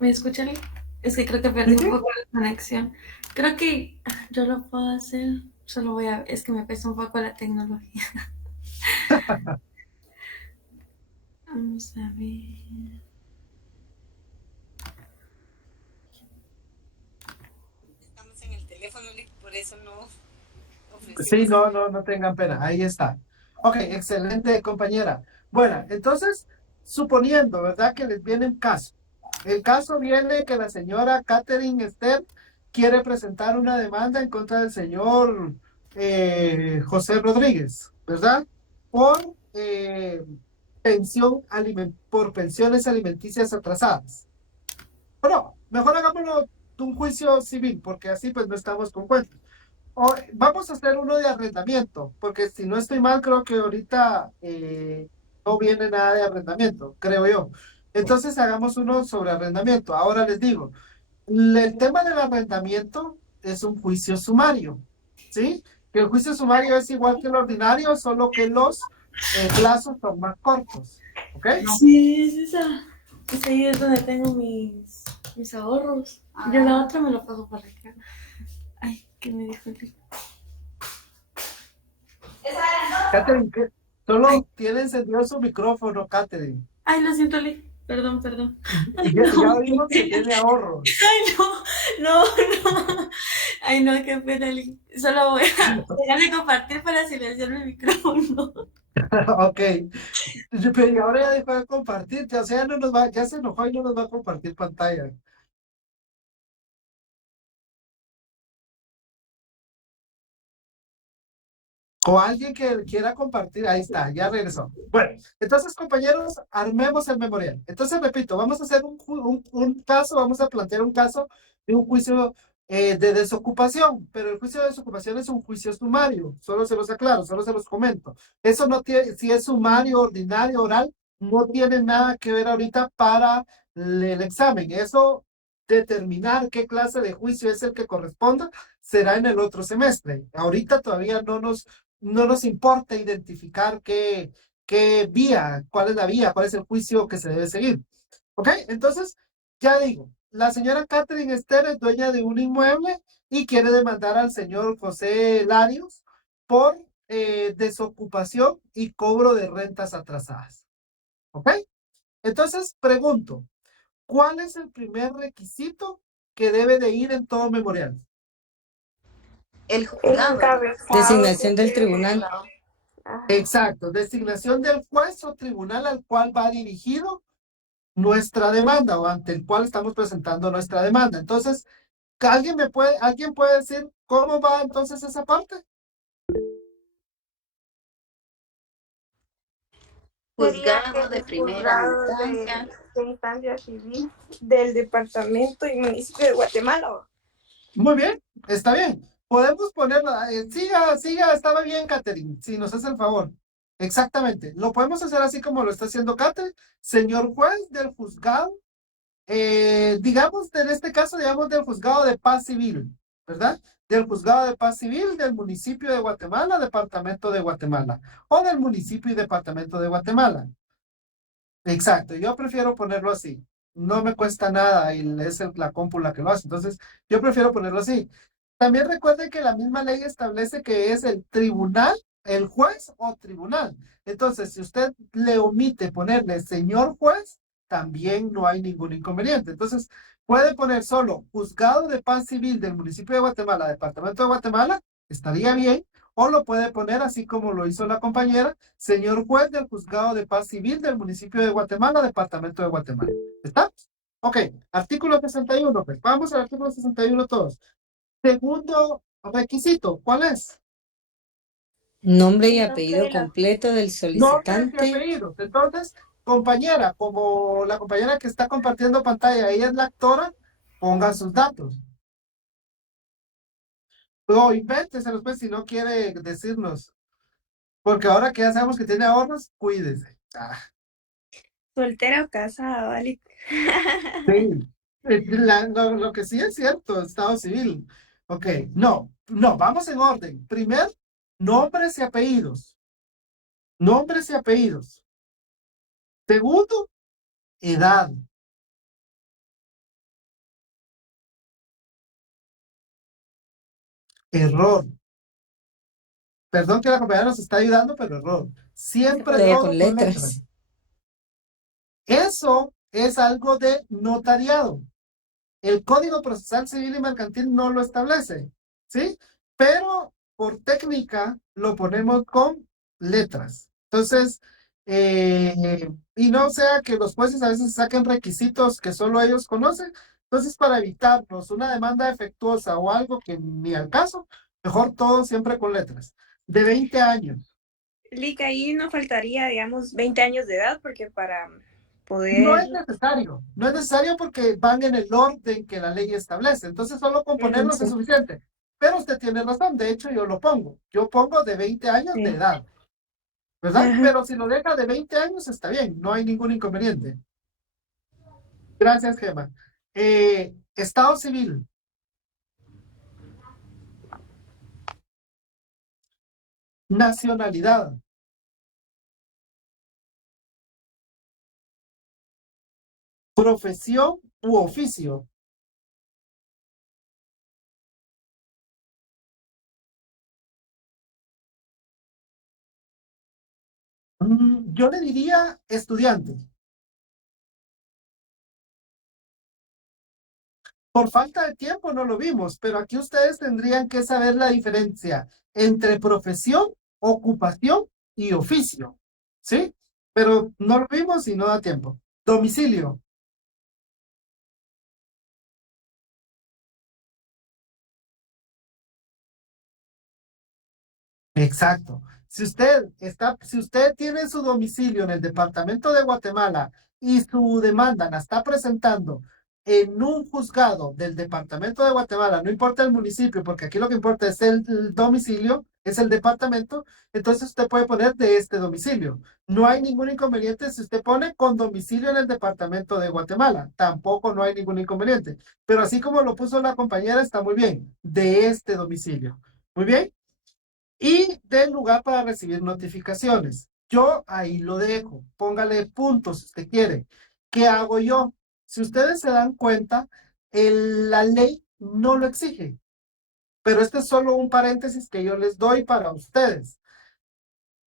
¿Me escuchan? Es que creo que perdí un poco la conexión. Creo que yo lo puedo hacer. Solo es que me pesa un poco la tecnología. Vamos a ver. Estamos en el teléfono, por eso no ofrecimos. Sí, no tengan pena, ahí está. Ok, excelente compañera. Bueno, entonces, suponiendo, ¿verdad? Que les viene un caso. El caso viene que la señora Catherine Esther quiere presentar una demanda en contra del señor José Rodríguez, ¿verdad? Por, por pensiones alimenticias atrasadas. Bueno, mejor hagámoslo de un juicio civil, porque así pues no estamos con cuentos. Vamos a hacer uno de arrendamiento, porque si no estoy mal, creo que ahorita no viene nada de arrendamiento, creo yo. Entonces hagamos uno sobre arrendamiento. Ahora les digo, el tema del arrendamiento es un juicio sumario, ¿sí? Que el juicio sumario es igual que el ordinario, solo que los plazos son más cortos, ¿ok? Sí, es esa. Es ahí es donde tengo mis ahorros. Yo la otra me lo pago para acá. Ay, ¿qué me dijo el Catherine, solo tiene encendido su micrófono, Catherine. Ay, lo siento, Lee. Perdón, perdón. Ya vimos que tiene ahorros. Ay, no. Ay, no, qué pena, Lee. Solo voy a dejar de compartir para silenciar mi micrófono. Ok. Pero ahora ya dejó de compartir, o sea, ya se enojó y no nos va a compartir pantalla. O alguien que quiera compartir, ahí está, ya regresó. Bueno, entonces compañeros, armemos el memorial. Entonces repito, vamos a hacer un caso, vamos a plantear un caso de un juicio de desocupación, pero el juicio de desocupación es un juicio sumario, solo se los aclaro, solo se los comento. Eso no tiene, si es sumario, ordinario, oral, no tiene nada que ver ahorita para el examen. Eso, determinar qué clase de juicio es el que corresponda, será en el otro semestre. Ahorita todavía no nos importa identificar qué vía, cuál es la vía, cuál es el juicio que se debe seguir. ¿Ok? Entonces, ya digo, la señora Catherine Esther es dueña de un inmueble y quiere demandar al señor José Larios por desocupación y cobro de rentas atrasadas. ¿Ok? Entonces, pregunto, ¿cuál es el primer requisito que debe de ir en todo memorial? El juzgado. Designación del tribunal. Exacto, designación del juez o tribunal al cual va dirigido nuestra demanda o ante el cual estamos presentando nuestra demanda. Entonces, ¿alguien puede decir cómo va entonces esa parte? Juzgado de primera instancia. De instancia civil del departamento y municipio de Guatemala. Muy bien, está bien. Podemos ponerla, siga, estaba bien, Catherine, si nos hace el favor. Exactamente, lo podemos hacer así como lo está haciendo Catherine. Señor juez del juzgado, digamos, en este caso, digamos, del juzgado de paz civil, ¿verdad? Del juzgado de paz civil del municipio de Guatemala, departamento de Guatemala, o del municipio y departamento de Guatemala. Exacto, yo prefiero ponerlo así. No me cuesta nada y es la compu la que lo hace. Entonces, yo prefiero ponerlo así. También recuerden que la misma ley establece que es el tribunal, el juez o tribunal. Entonces, si usted le omite ponerle señor juez, también no hay ningún inconveniente. Entonces, puede poner solo juzgado de paz civil del municipio de Guatemala, departamento de Guatemala, estaría bien. O lo puede poner así como lo hizo la compañera, señor juez del juzgado de paz civil del municipio de Guatemala, departamento de Guatemala. ¿Está? Ok, artículo 61, pues vamos al artículo 61 todos. Segundo requisito, ¿cuál es? Nombre y apellido completo del Nombres y solicitante. apellidos. Entonces, compañera, como la compañera que está compartiendo pantalla, ella es la actora, ponga sus datos. O invénteselos, pues, si no quiere decirnos. Porque ahora que ya sabemos que tiene ahorros, cuídese. Soltera o casada, ¿vale? Sí. Lo que sí es cierto, Estado civil. Ok, no, vamos en orden. Primer, nombres y apellidos. Nombres y apellidos. Segundo, edad. Error. Perdón que la compañera nos está ayudando, pero error. Siempre Todo todo con con letras. letras. Eso es algo de notariado. El Código Procesal Civil y Mercantil no lo establece, ¿sí? Pero por técnica lo ponemos con letras. Entonces, y no sea que los jueces a veces saquen requisitos que solo ellos conocen. Entonces, para evitarnos una demanda defectuosa o algo que ni al caso, mejor todo siempre con letras. De 20 años. Lick, ahí nos faltaría, digamos, 20 años de edad, porque para No poder... es necesario porque van en el orden que la ley establece. Entonces, solo con ponerlos es suficiente. Pero usted tiene razón, de hecho yo lo pongo. Yo pongo de 20 años de edad, ¿verdad? Ajá. Pero si lo deja de 20 años está bien, no hay ningún inconveniente. Gracias, Gemma. Estado civil. Nacionalidad. Profesión u oficio. Yo le diría estudiante. Por falta de tiempo no lo vimos, pero aquí ustedes tendrían que saber la diferencia entre profesión, ocupación y oficio, ¿sí? Pero no lo vimos y no da tiempo. Domicilio. Exacto. Si usted tiene su domicilio en el departamento de Guatemala y su demanda la está presentando en un juzgado del departamento de Guatemala, no importa el municipio, porque aquí lo que importa es el domicilio, es el departamento, entonces usted puede poner de este domicilio. No hay ningún inconveniente si usted pone con domicilio en el departamento de Guatemala. Tampoco no hay ningún inconveniente. Pero así como lo puso la compañera, está muy bien. De este domicilio. Muy bien. Y del lugar para recibir notificaciones. Yo ahí lo dejo. Póngale puntos si usted quiere. ¿Qué hago yo? Si ustedes se dan cuenta, la ley no lo exige. Pero este es solo un paréntesis que yo les doy para ustedes.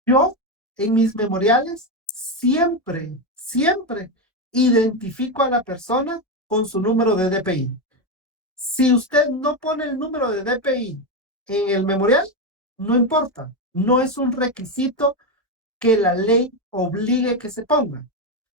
Yo, en mis memoriales, siempre identifico a la persona con su número de DPI. Si usted no pone el número de DPI en el memorial, no importa. No es un requisito que la ley obligue que se ponga.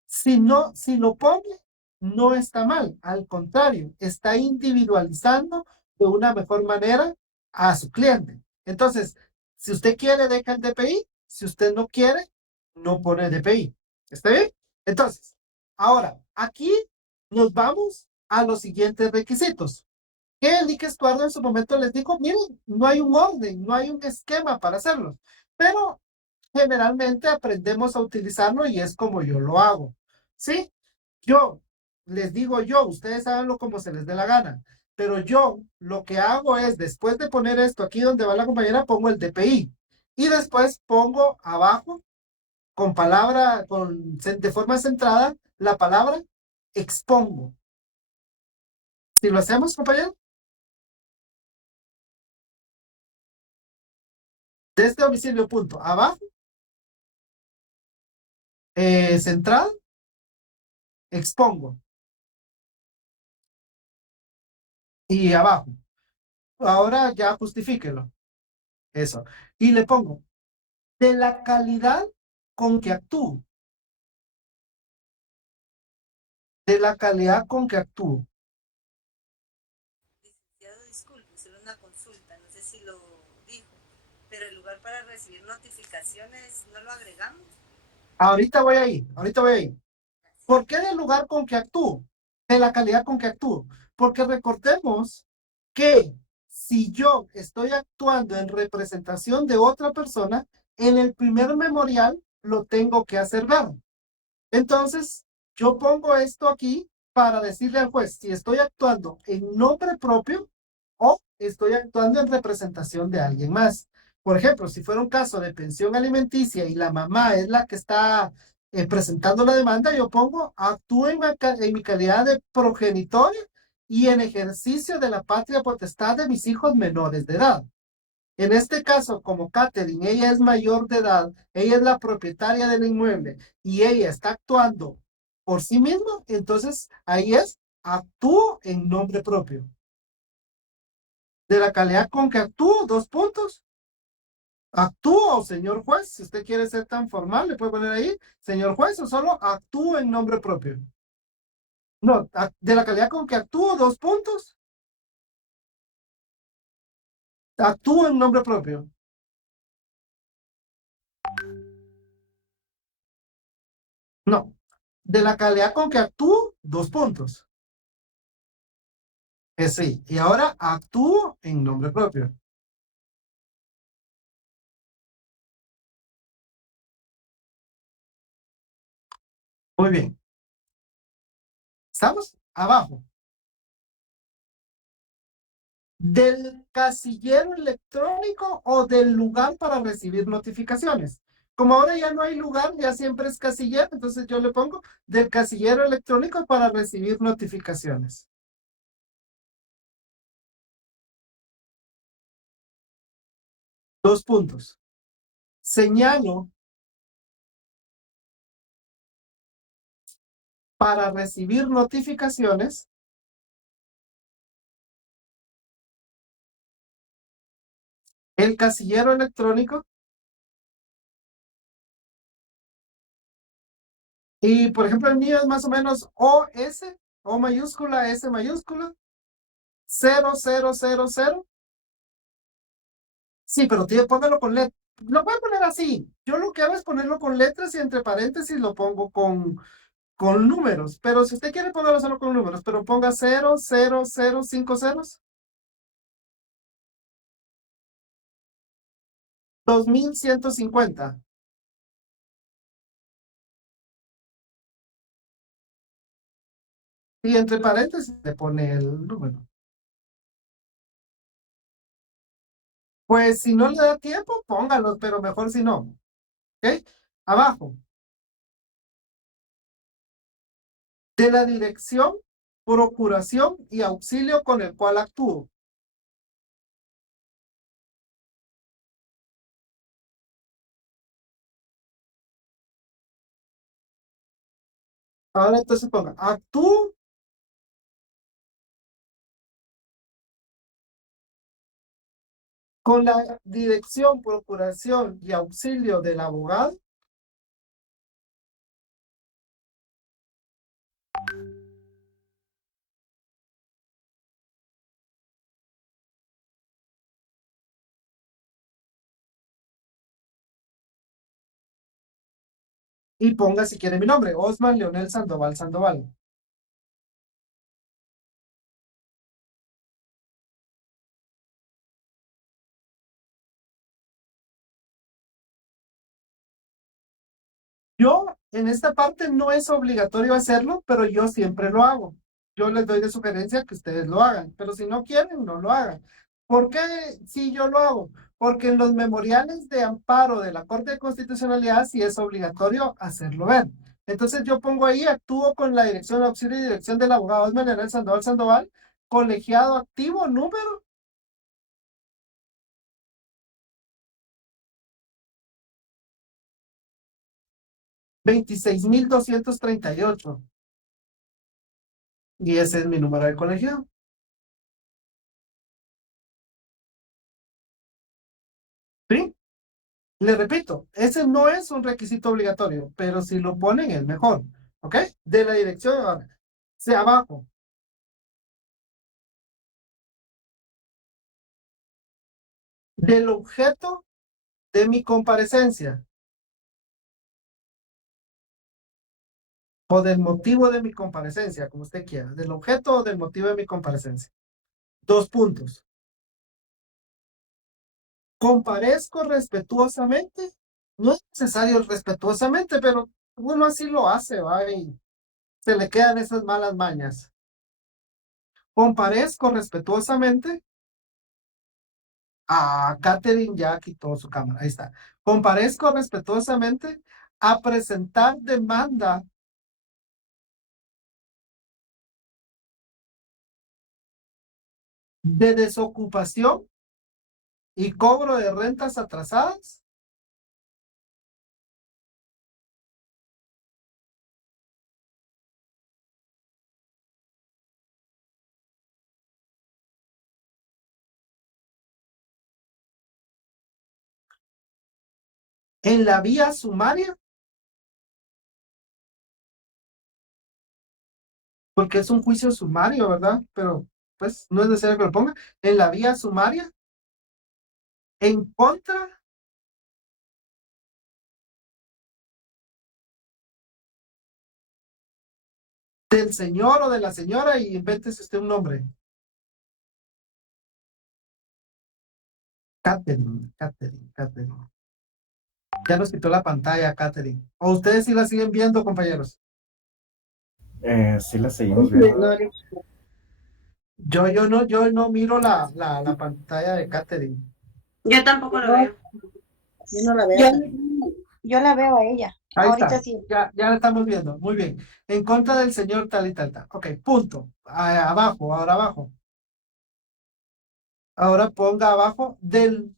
Si lo pone, no está mal. Al contrario, está individualizando de una mejor manera a su cliente. Entonces, si usted quiere, deja el DPI. Si usted no quiere, no pone DPI. ¿Está bien? Entonces, ahora, aquí nos vamos a los siguientes requisitos. Que el Ike Estuardo en su momento les dijo, miren, no hay un orden, no hay un esquema para hacerlo. Pero generalmente aprendemos a utilizarlo y es como yo lo hago. ¿Sí? Yo, les digo yo, ustedes háganlo como se les dé la gana. Pero yo lo que hago es, después de poner esto aquí donde va la compañera, pongo el DPI. Y después pongo abajo, de forma centrada, la palabra expongo. Si lo hacemos, compañero. De este domicilio, punto. Abajo, central, expongo. Y abajo. Ahora ya justifíquelo. Eso. Y le pongo, de la calidad con que actúo. De la calidad con que actúo. Licenciado, disculpe, solo una consulta, no sé si lo dijo, pero el lugar para recibir notificaciones, ¿no lo agregamos? Ahorita voy ahí. ¿Por qué del lugar con que actúo? De la calidad con que actúo. Porque recordemos que si yo estoy actuando en representación de otra persona, en el primer memorial lo tengo que hacer ver. Entonces, yo pongo esto aquí para decirle al juez si estoy actuando en nombre propio o estoy actuando en representación de alguien más. Por ejemplo, si fuera un caso de pensión alimenticia y la mamá es la que está presentando la demanda, yo pongo actúo en mi calidad de progenitor y en ejercicio de la patria potestad de mis hijos menores de edad. En este caso, como Catherine, ella es mayor de edad, ella es la propietaria del inmueble y ella está actuando por sí misma, entonces ahí es actúo en nombre propio. De la calidad con que actúo, 2 puntos. Actúo, señor juez, si usted quiere ser tan formal, le puede poner ahí, señor juez, o solo actúo en nombre propio. No, de la calidad con que actúo, 2 puntos. Actúo en nombre propio. No, de la calidad con que actúo, 2 puntos. Sí, y ahora actúo en nombre propio. Muy bien. ¿Estamos? Abajo. ¿Del casillero electrónico o del lugar para recibir notificaciones? Como ahora ya no hay lugar, ya siempre es casillero, entonces yo le pongo del casillero electrónico para recibir notificaciones. 2 puntos. Señalo para recibir notificaciones el casillero electrónico. Y por ejemplo el mío es más o menos OS, O mayúscula, S mayúscula, 0000. Sí, pero tío, póngalo con letras. Lo voy a poner así. Yo lo que hago es ponerlo con letras y entre paréntesis lo pongo con números. Pero si usted quiere ponerlo solo con números, pero ponga 000 5 ceros. 2150. Y entre paréntesis le pone el número. Pues si no le da tiempo, póngalo, pero mejor si no. ¿Ok? Abajo. De la dirección, procuración y auxilio con el cual actúo. Ahora entonces ponga, actúo con la dirección, procuración y auxilio del abogado. Y ponga si quiere mi nombre, Osman Leonel Sandoval Sandoval. Yo en esta parte no es obligatorio hacerlo, pero yo siempre lo hago. Yo les doy de sugerencia que ustedes lo hagan, pero si no quieren, no lo hagan. ¿Por qué si yo lo hago? Porque en los memoriales de amparo de la Corte de Constitucionalidad sí es obligatorio hacerlo ver. Entonces yo pongo ahí, actúo con la dirección, auxilio y dirección del abogado Osman Leonel Sandoval Sandoval, colegiado activo, número 26,238. Y ese es mi número de colegiado. ¿Sí? Le repito, ese no es un requisito obligatorio, pero si lo ponen es mejor. ¿Ok? De la dirección ahora. Sea abajo. Del objeto de mi comparecencia. O del motivo de mi comparecencia, como usted quiera. Del objeto o del motivo de mi comparecencia. 2 puntos. Comparezco respetuosamente. No es necesario respetuosamente, pero uno así lo hace, ¿va? Y se le quedan esas malas mañas. Comparezco respetuosamente. Catherine ya quitó su cámara. Ahí está. Comparezco respetuosamente a presentar demanda de desocupación y cobro de rentas atrasadas en la vía sumaria, porque es un juicio sumario, ¿verdad? Pero pues no es necesario que lo ponga. En la vía sumaria, en contra del señor o de la señora, y invéntese usted un nombre. Catherine. Ya nos quitó la pantalla, Catherine. ¿O ustedes sí la siguen viendo, compañeros? Sí la seguimos viendo. Yo no miro la pantalla de Catherine. Yo tampoco lo veo. Yo no la veo. Yo la veo a ella. Ahí Ahorita está. sí. Ya la estamos viendo. Muy bien. En contra del señor tal y tal, tal. Ok, punto. Abajo, ahora abajo. Ahora ponga abajo del...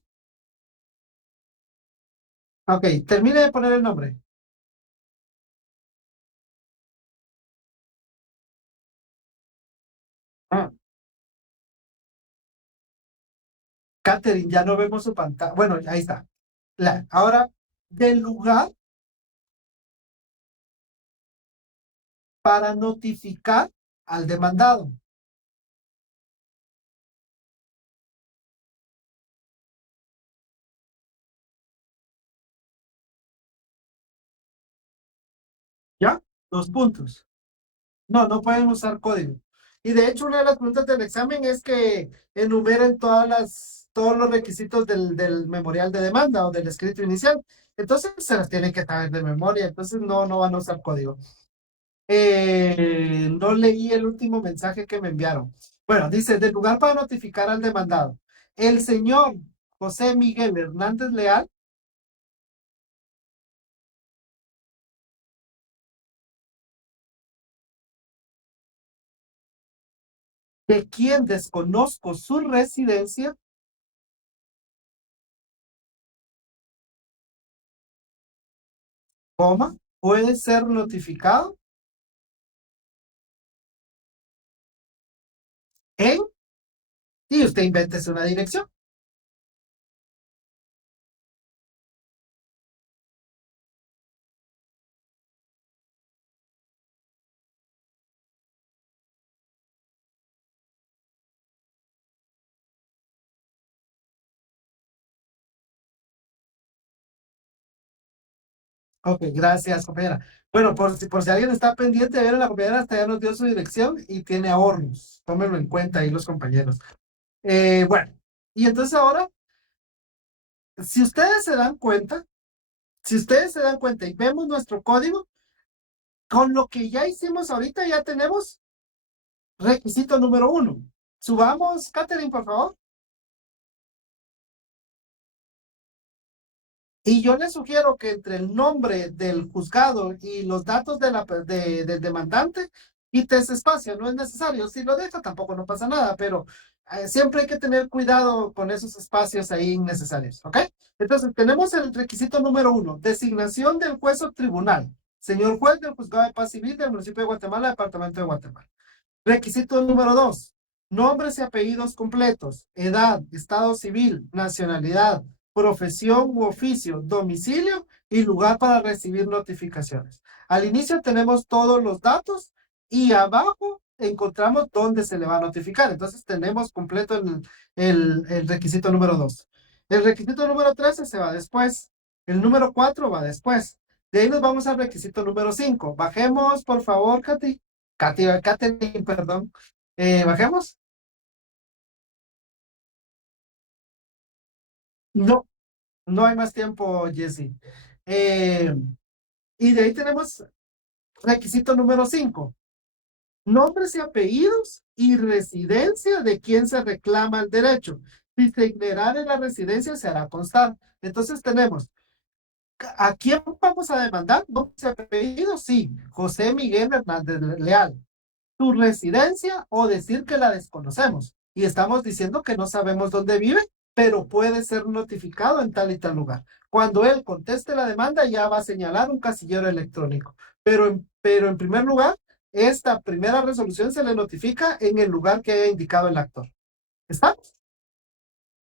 Ok, termine de poner el nombre. Catherine, ya no vemos su pantalla. Bueno, ahí está. Ahora, del lugar para notificar al demandado. ¿Ya? 2 puntos. No, no pueden usar código. Y de hecho, una de las preguntas del examen es que enumeren todos los requisitos del memorial de demanda o del escrito inicial. Entonces, se las tienen que saber de memoria. Entonces, no van a usar código. No leí el último mensaje que me enviaron. Bueno, dice, del lugar para notificar al demandado. El señor José Miguel Hernández Leal de quien desconozco su residencia, coma, puede ser notificado en, y usted invéntese una dirección. Ok, gracias, compañera. Bueno, por si alguien está pendiente, ver, la compañera hasta ya nos dio su dirección y tiene ahorros. Tómenlo en cuenta ahí los compañeros. Bueno, y entonces ahora, si ustedes se dan cuenta, y vemos nuestro código, con lo que ya hicimos ahorita ya tenemos requisito número 1. Subamos, Catherine, por favor. Y yo le sugiero que entre el nombre del juzgado y los datos del demandante, quites espacio, no es necesario. Si lo deja, tampoco no pasa nada, pero siempre hay que tener cuidado con esos espacios ahí innecesarios, ¿ok? Entonces, tenemos el requisito número 1, designación del juez o tribunal. Señor juez del Juzgado de Paz Civil del municipio de Guatemala, departamento de Guatemala. Requisito número 2, nombres y apellidos completos, edad, estado civil, nacionalidad, profesión u oficio, domicilio y lugar para recibir notificaciones. Al inicio tenemos todos los datos y abajo encontramos dónde se le va a notificar. Entonces tenemos completo el requisito número 2. El requisito número 13 se va después. El número 4 va después. De ahí nos vamos al requisito número 5. Bajemos, por favor, Catherine, perdón. ¿Bajemos? No, no hay más tiempo, Jesse. Y de ahí tenemos requisito número 5. Nombres y apellidos y residencia de quien se reclama el derecho. Si se ignorara la residencia, se hará constar. Entonces tenemos, ¿a quién vamos a demandar? Nombres y apellidos, sí. José Miguel Hernández Leal. Su residencia o decir que la desconocemos. Y estamos diciendo que no sabemos dónde vive, pero puede ser notificado en tal y tal lugar. Cuando él conteste la demanda, ya va a señalar un casillero electrónico. Pero en primer lugar, esta primera resolución se le notifica en el lugar que haya indicado el actor. ¿Estamos?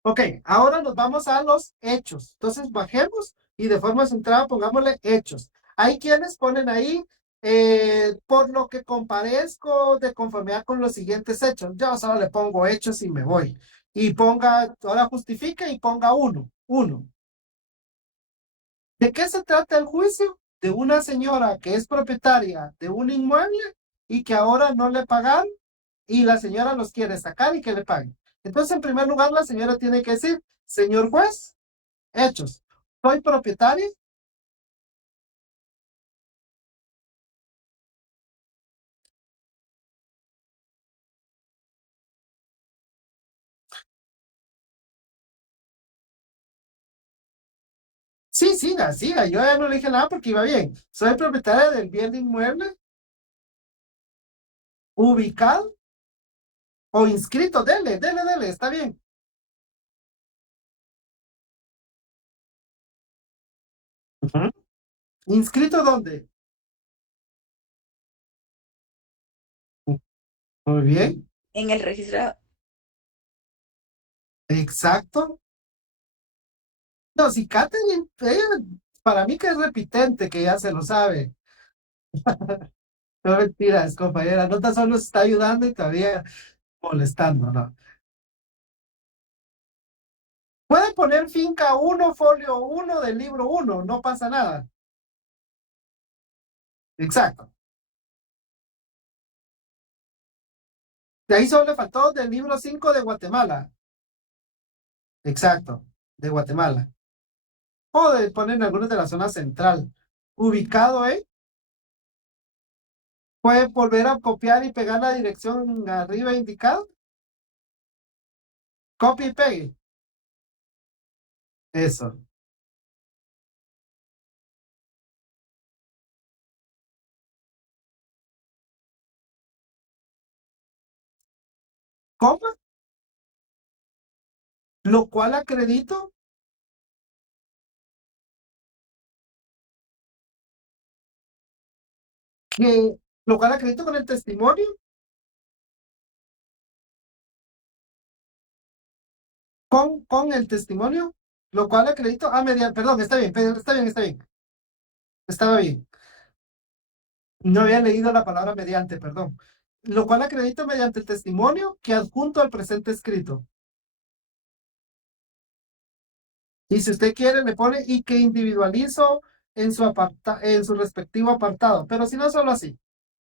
Ok, ahora nos vamos a los hechos. Entonces bajemos y de forma centrada pongámosle hechos. Hay quienes ponen ahí, por lo que comparezco de conformidad con los siguientes hechos. Yo solo le pongo hechos y me voy. Y ahora justifique y ponga 1. ¿De qué se trata el juicio? De una señora que es propietaria de un inmueble y que ahora no le pagan y la señora los quiere sacar y que le paguen. Entonces, en primer lugar, la señora tiene que decir, señor juez, hechos, soy propietaria. Sí, siga, yo ya no le dije nada porque iba bien. Soy propietaria del bien de inmueble ubicado o inscrito, dele, está bien. ¿Inscrito dónde? Muy bien. En el registro. Exacto. No, si Katherine, ella, para mí que es repitente, que ya se lo sabe. No mentiras, compañera, no tan solo está ayudando y todavía molestando, ¿no? Puede poner finca 1, folio 1 del libro 1, no pasa nada. Exacto. De ahí solo le faltó del libro 5 de Guatemala. Exacto, de Guatemala. O de poner en algunos de la zona central. Ubicado, puede volver a copiar y pegar la dirección arriba indicada. Copia y pegue. Eso. Coma, lo cual acredito lo cual acredito con el testimonio, con el testimonio, lo cual acredito, perdón, está bien, estaba bien. No había leído la palabra mediante, perdón. Lo cual acredito mediante el testimonio que adjunto al presente escrito. Y si usted quiere, le pone y que individualizo en su respectivo apartado. Pero si no, solo así.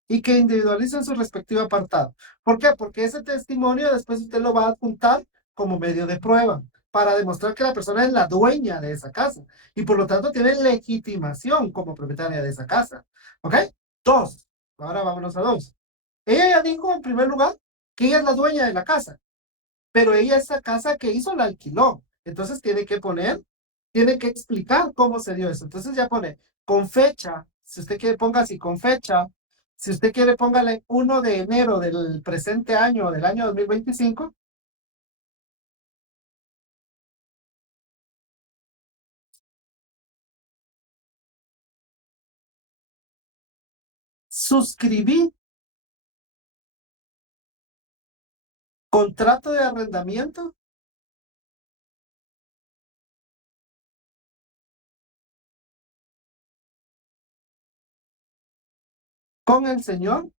Y que individualizo en su respectivo apartado. ¿Por qué? Porque ese testimonio después usted lo va a adjuntar como medio de prueba para demostrar que la persona es la dueña de esa casa y por lo tanto tiene legitimación como propietaria de esa casa. ¿Ok? 2. Ahora vámonos a 2. Ella ya dijo en primer lugar que ella es la dueña de la casa, pero ella esa casa que hizo la alquiló. Entonces tiene que explicar cómo se dio eso. Entonces ya pone con fecha, si usted quiere ponga así con fecha, si usted quiere póngale 1 de enero del presente año, del año 2025. Suscribí contrato de arrendamiento con el señor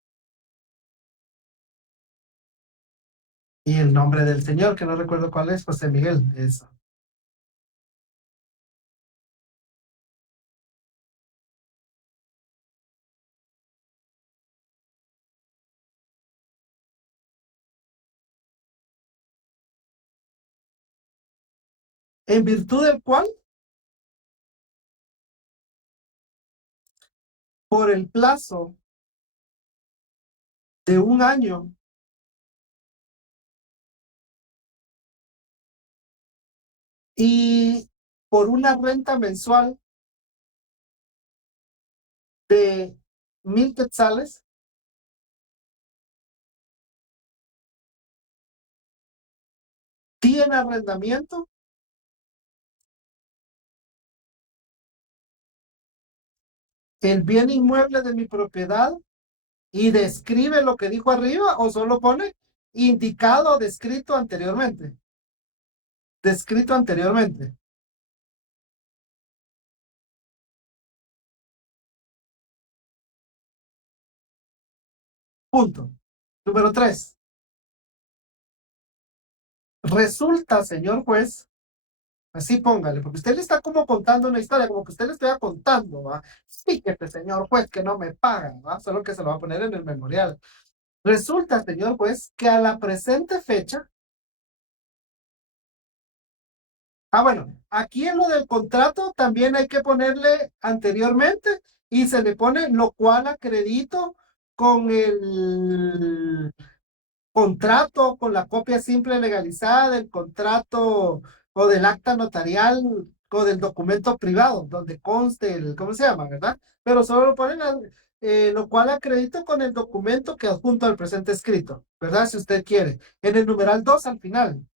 y el nombre del señor, que no recuerdo cuál es, José Miguel, eso. En virtud del cual, por el plazo de 1 año, y por una renta mensual de 1,000 quetzales, tiene arrendamiento el bien inmueble de mi propiedad y describe lo que dijo arriba o solo pone indicado o descrito anteriormente. Descrito anteriormente. Punto. Número 3. Resulta, señor juez, así póngale, porque usted le está como contando una historia, como que usted le estuviera contando, ¿va? Fíjate, señor juez, que no me pagan, ¿va? Solo que se lo va a poner en el memorial. Resulta, señor juez, que a la presente fecha, bueno, aquí en lo del contrato también hay que ponerle anteriormente y se le pone lo cual acredito con el contrato, con la copia simple legalizada del contrato o del acta notarial o del documento privado, donde conste el, ¿cómo se llama, verdad? Pero solo lo ponen, lo cual acredito con el documento que adjunto al presente escrito, ¿verdad? Si usted quiere. En el numeral 2 al final.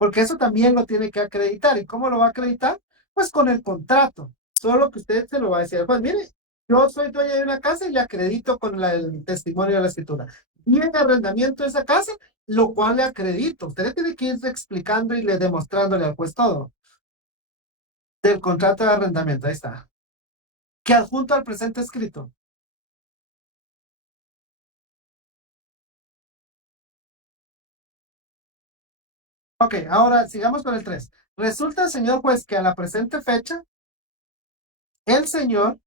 Porque eso también lo tiene que acreditar. ¿Y cómo lo va a acreditar? Pues con el contrato. Solo que usted se lo va a decir, pues mire, yo soy dueña de una casa y le acredito con el testimonio de la escritura. en arrendamiento de esa casa, lo cual le acredito. Usted le tiene que ir explicando y le demostrándole al juez todo. Del contrato de arrendamiento, ahí está. Que adjunto al presente escrito. Ok, ahora sigamos con el 3. Resulta, señor juez, que a la presente fecha, el señor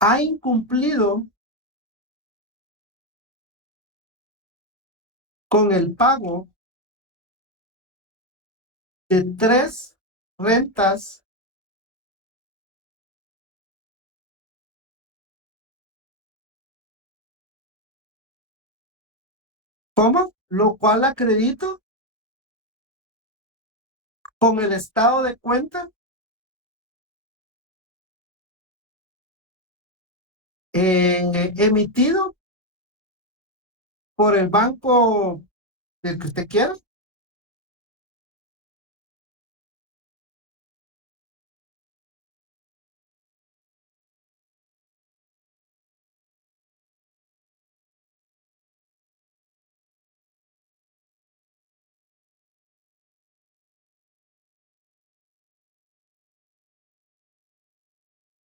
ha incumplido con el pago de 3 rentas ¿cómo? Lo cual acredito con el estado de cuenta emitido por el banco del que usted quiera.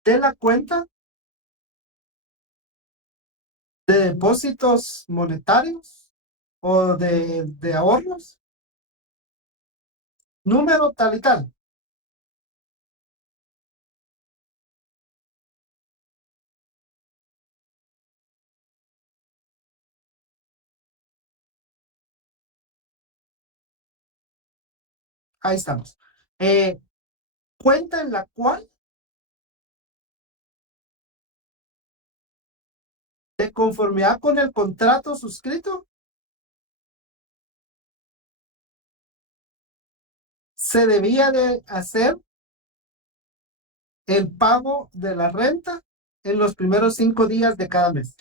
De la cuenta de depósitos monetarios o de ahorros. Número tal y tal. Ahí estamos. Cuenta en la cual, de conformidad con el contrato suscrito, se debía de hacer el pago de la renta en los primeros 5 días de cada mes.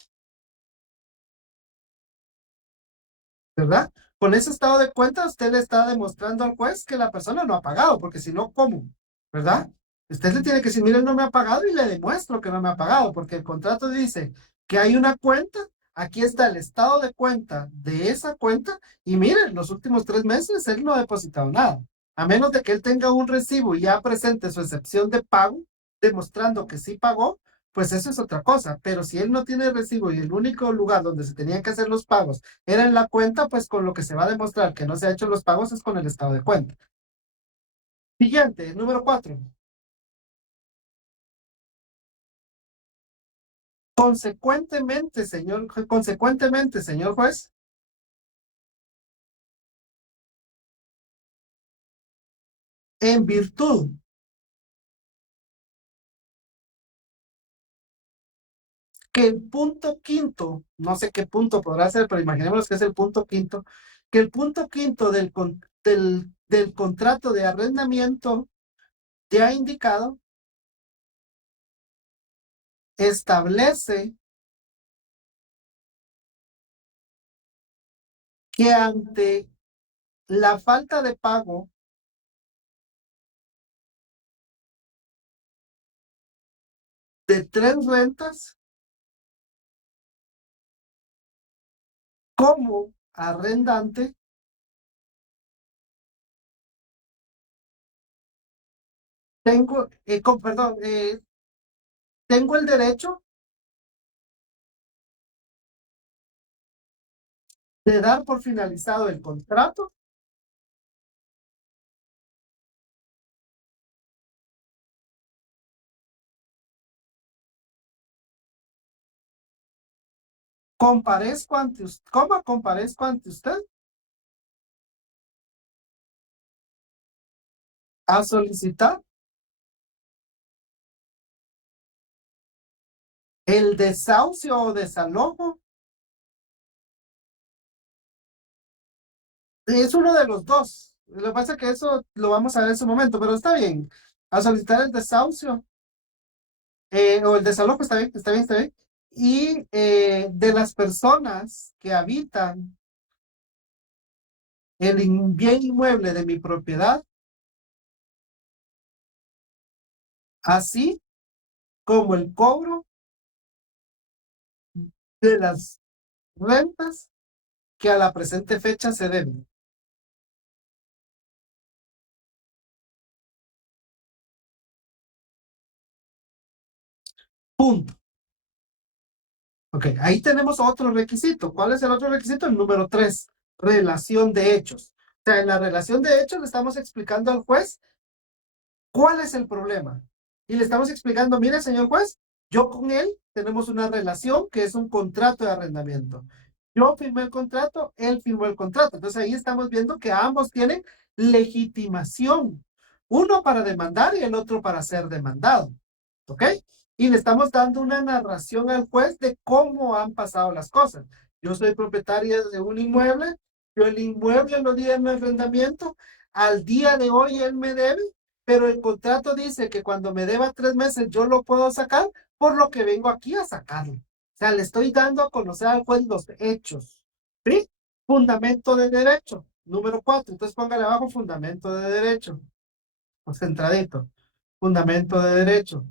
¿Verdad? Con ese estado de cuenta usted le está demostrando al juez que la persona no ha pagado, porque si no, ¿cómo? ¿Verdad? Usted le tiene que decir, mire, no me ha pagado y le demuestro que no me ha pagado, porque el contrato dice que hay una cuenta, aquí está el estado de cuenta de esa cuenta, y miren, los últimos 3 meses él no ha depositado nada, a menos de que él tenga un recibo y ya presente su excepción de pago, demostrando que sí pagó, pues eso es otra cosa, pero si él no tiene recibo y el único lugar donde se tenían que hacer los pagos era en la cuenta, pues con lo que se va a demostrar que no se ha hecho los pagos es con el estado de cuenta. Siguiente, número 4. Consecuentemente, señor juez, en virtud que el punto quinto, no sé qué punto podrá ser, pero imaginémonos que es el punto quinto, que el punto quinto del contrato de arrendamiento ya indicado establece que ante la falta de pago de 3 rentas, como arrendante, tengo, tengo el derecho de dar por finalizado el contrato comparezco ante usted, ¿cómo comparezco ante usted? A solicitar el desahucio o desalojo. Es uno de los dos. Lo que pasa es que eso lo vamos a ver en su momento, pero está bien. A solicitar el desahucio o el desalojo, está bien, está bien, está bien. Y de las personas que habitan el bien inmueble de mi propiedad, así como el cobro de las rentas que a la presente fecha se deben. Punto. Ok, ahí tenemos otro requisito. ¿Cuál es el otro requisito? El número 3, relación de hechos. O sea, en la relación de hechos le estamos explicando al juez cuál es el problema. Y le estamos explicando, mire, señor juez, yo con él tenemos una relación que es un contrato de arrendamiento. Yo firmé el contrato, él firmó el contrato. Entonces ahí estamos viendo que ambos tienen legitimación. Uno para demandar y el otro para ser demandado. ¿Ok? Y le estamos dando una narración al juez de cómo han pasado las cosas. Yo soy propietaria de un inmueble, yo el inmueble lo di en arrendamiento, al día de hoy él me debe, pero el contrato dice que cuando me deba 3 meses yo lo puedo sacar, por lo que vengo aquí a sacarlo. O sea, le estoy dando a conocer al juez los hechos. ¿Sí? Fundamento de derecho, número 4. Entonces póngale abajo fundamento de derecho. Concentradito. Fundamento de derecho.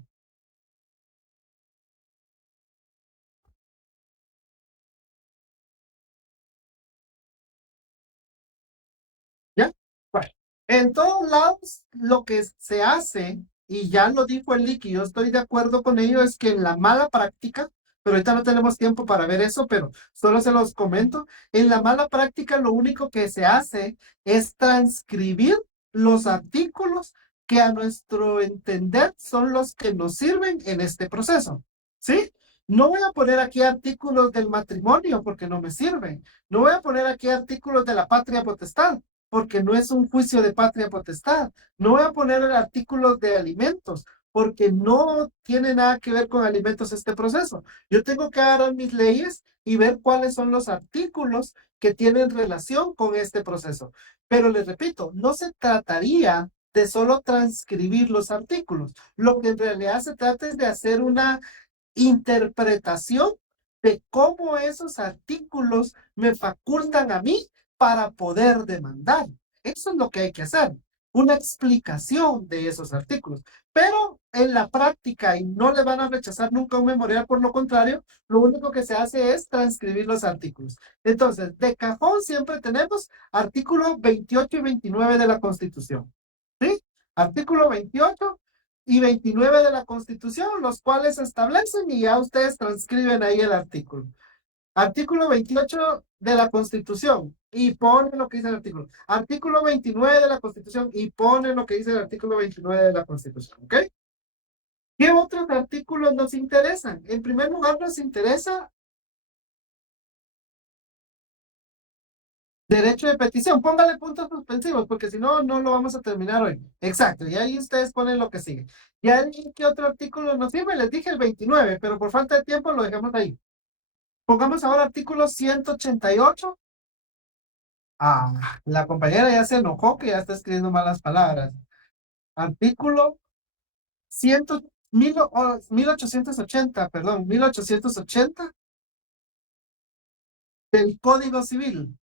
¿Ya? Bueno, en todos lados lo que se hace, y ya lo dijo el Lick, y yo estoy de acuerdo con ello, es que en la mala práctica, pero ahorita no tenemos tiempo para ver eso, pero solo se los comento, en la mala práctica lo único que se hace es transcribir los artículos que a nuestro entender son los que nos sirven en este proceso, ¿sí? No voy a poner aquí artículos del matrimonio porque no me sirven. No voy a poner aquí artículos de la patria potestad porque no es un juicio de patria potestad. No voy a poner el artículo de alimentos, porque no tiene nada que ver con alimentos este proceso. Yo tengo que agarrar mis leyes y ver cuáles son los artículos que tienen relación con este proceso. Pero les repito, no se trataría de solo transcribir los artículos. Lo que en realidad se trata es de hacer una interpretación de cómo esos artículos me facultan a mí para poder demandar. Eso es lo que hay que hacer, una explicación de esos artículos. Pero en la práctica, y no le van a rechazar nunca un memorial, por lo contrario, lo único que se hace es transcribir los artículos. Entonces, de cajón siempre tenemos artículos 28 y 29 de la Constitución. ¿Sí? Artículo 28 y 29 de la Constitución, los cuales establecen y ya ustedes transcriben ahí el artículo. Artículo 28 de la Constitución y pone lo que dice el artículo. Artículo 29 de la Constitución y pone lo que dice el artículo 29 de la Constitución. ¿Ok? ¿Qué otros artículos nos interesan? En primer lugar, nos interesa derecho de petición. Póngale puntos suspensivos porque si no, no lo vamos a terminar hoy. Exacto. Y ahí ustedes ponen lo que sigue. ¿Y ahí qué otro artículo nos sirve? Les dije el 29, pero por falta de tiempo lo dejamos ahí. Pongamos ahora artículo 188. Ah, la compañera ya se enojó que ya está escribiendo malas palabras. Artículo 1880, perdón, 1880 del Código Civil.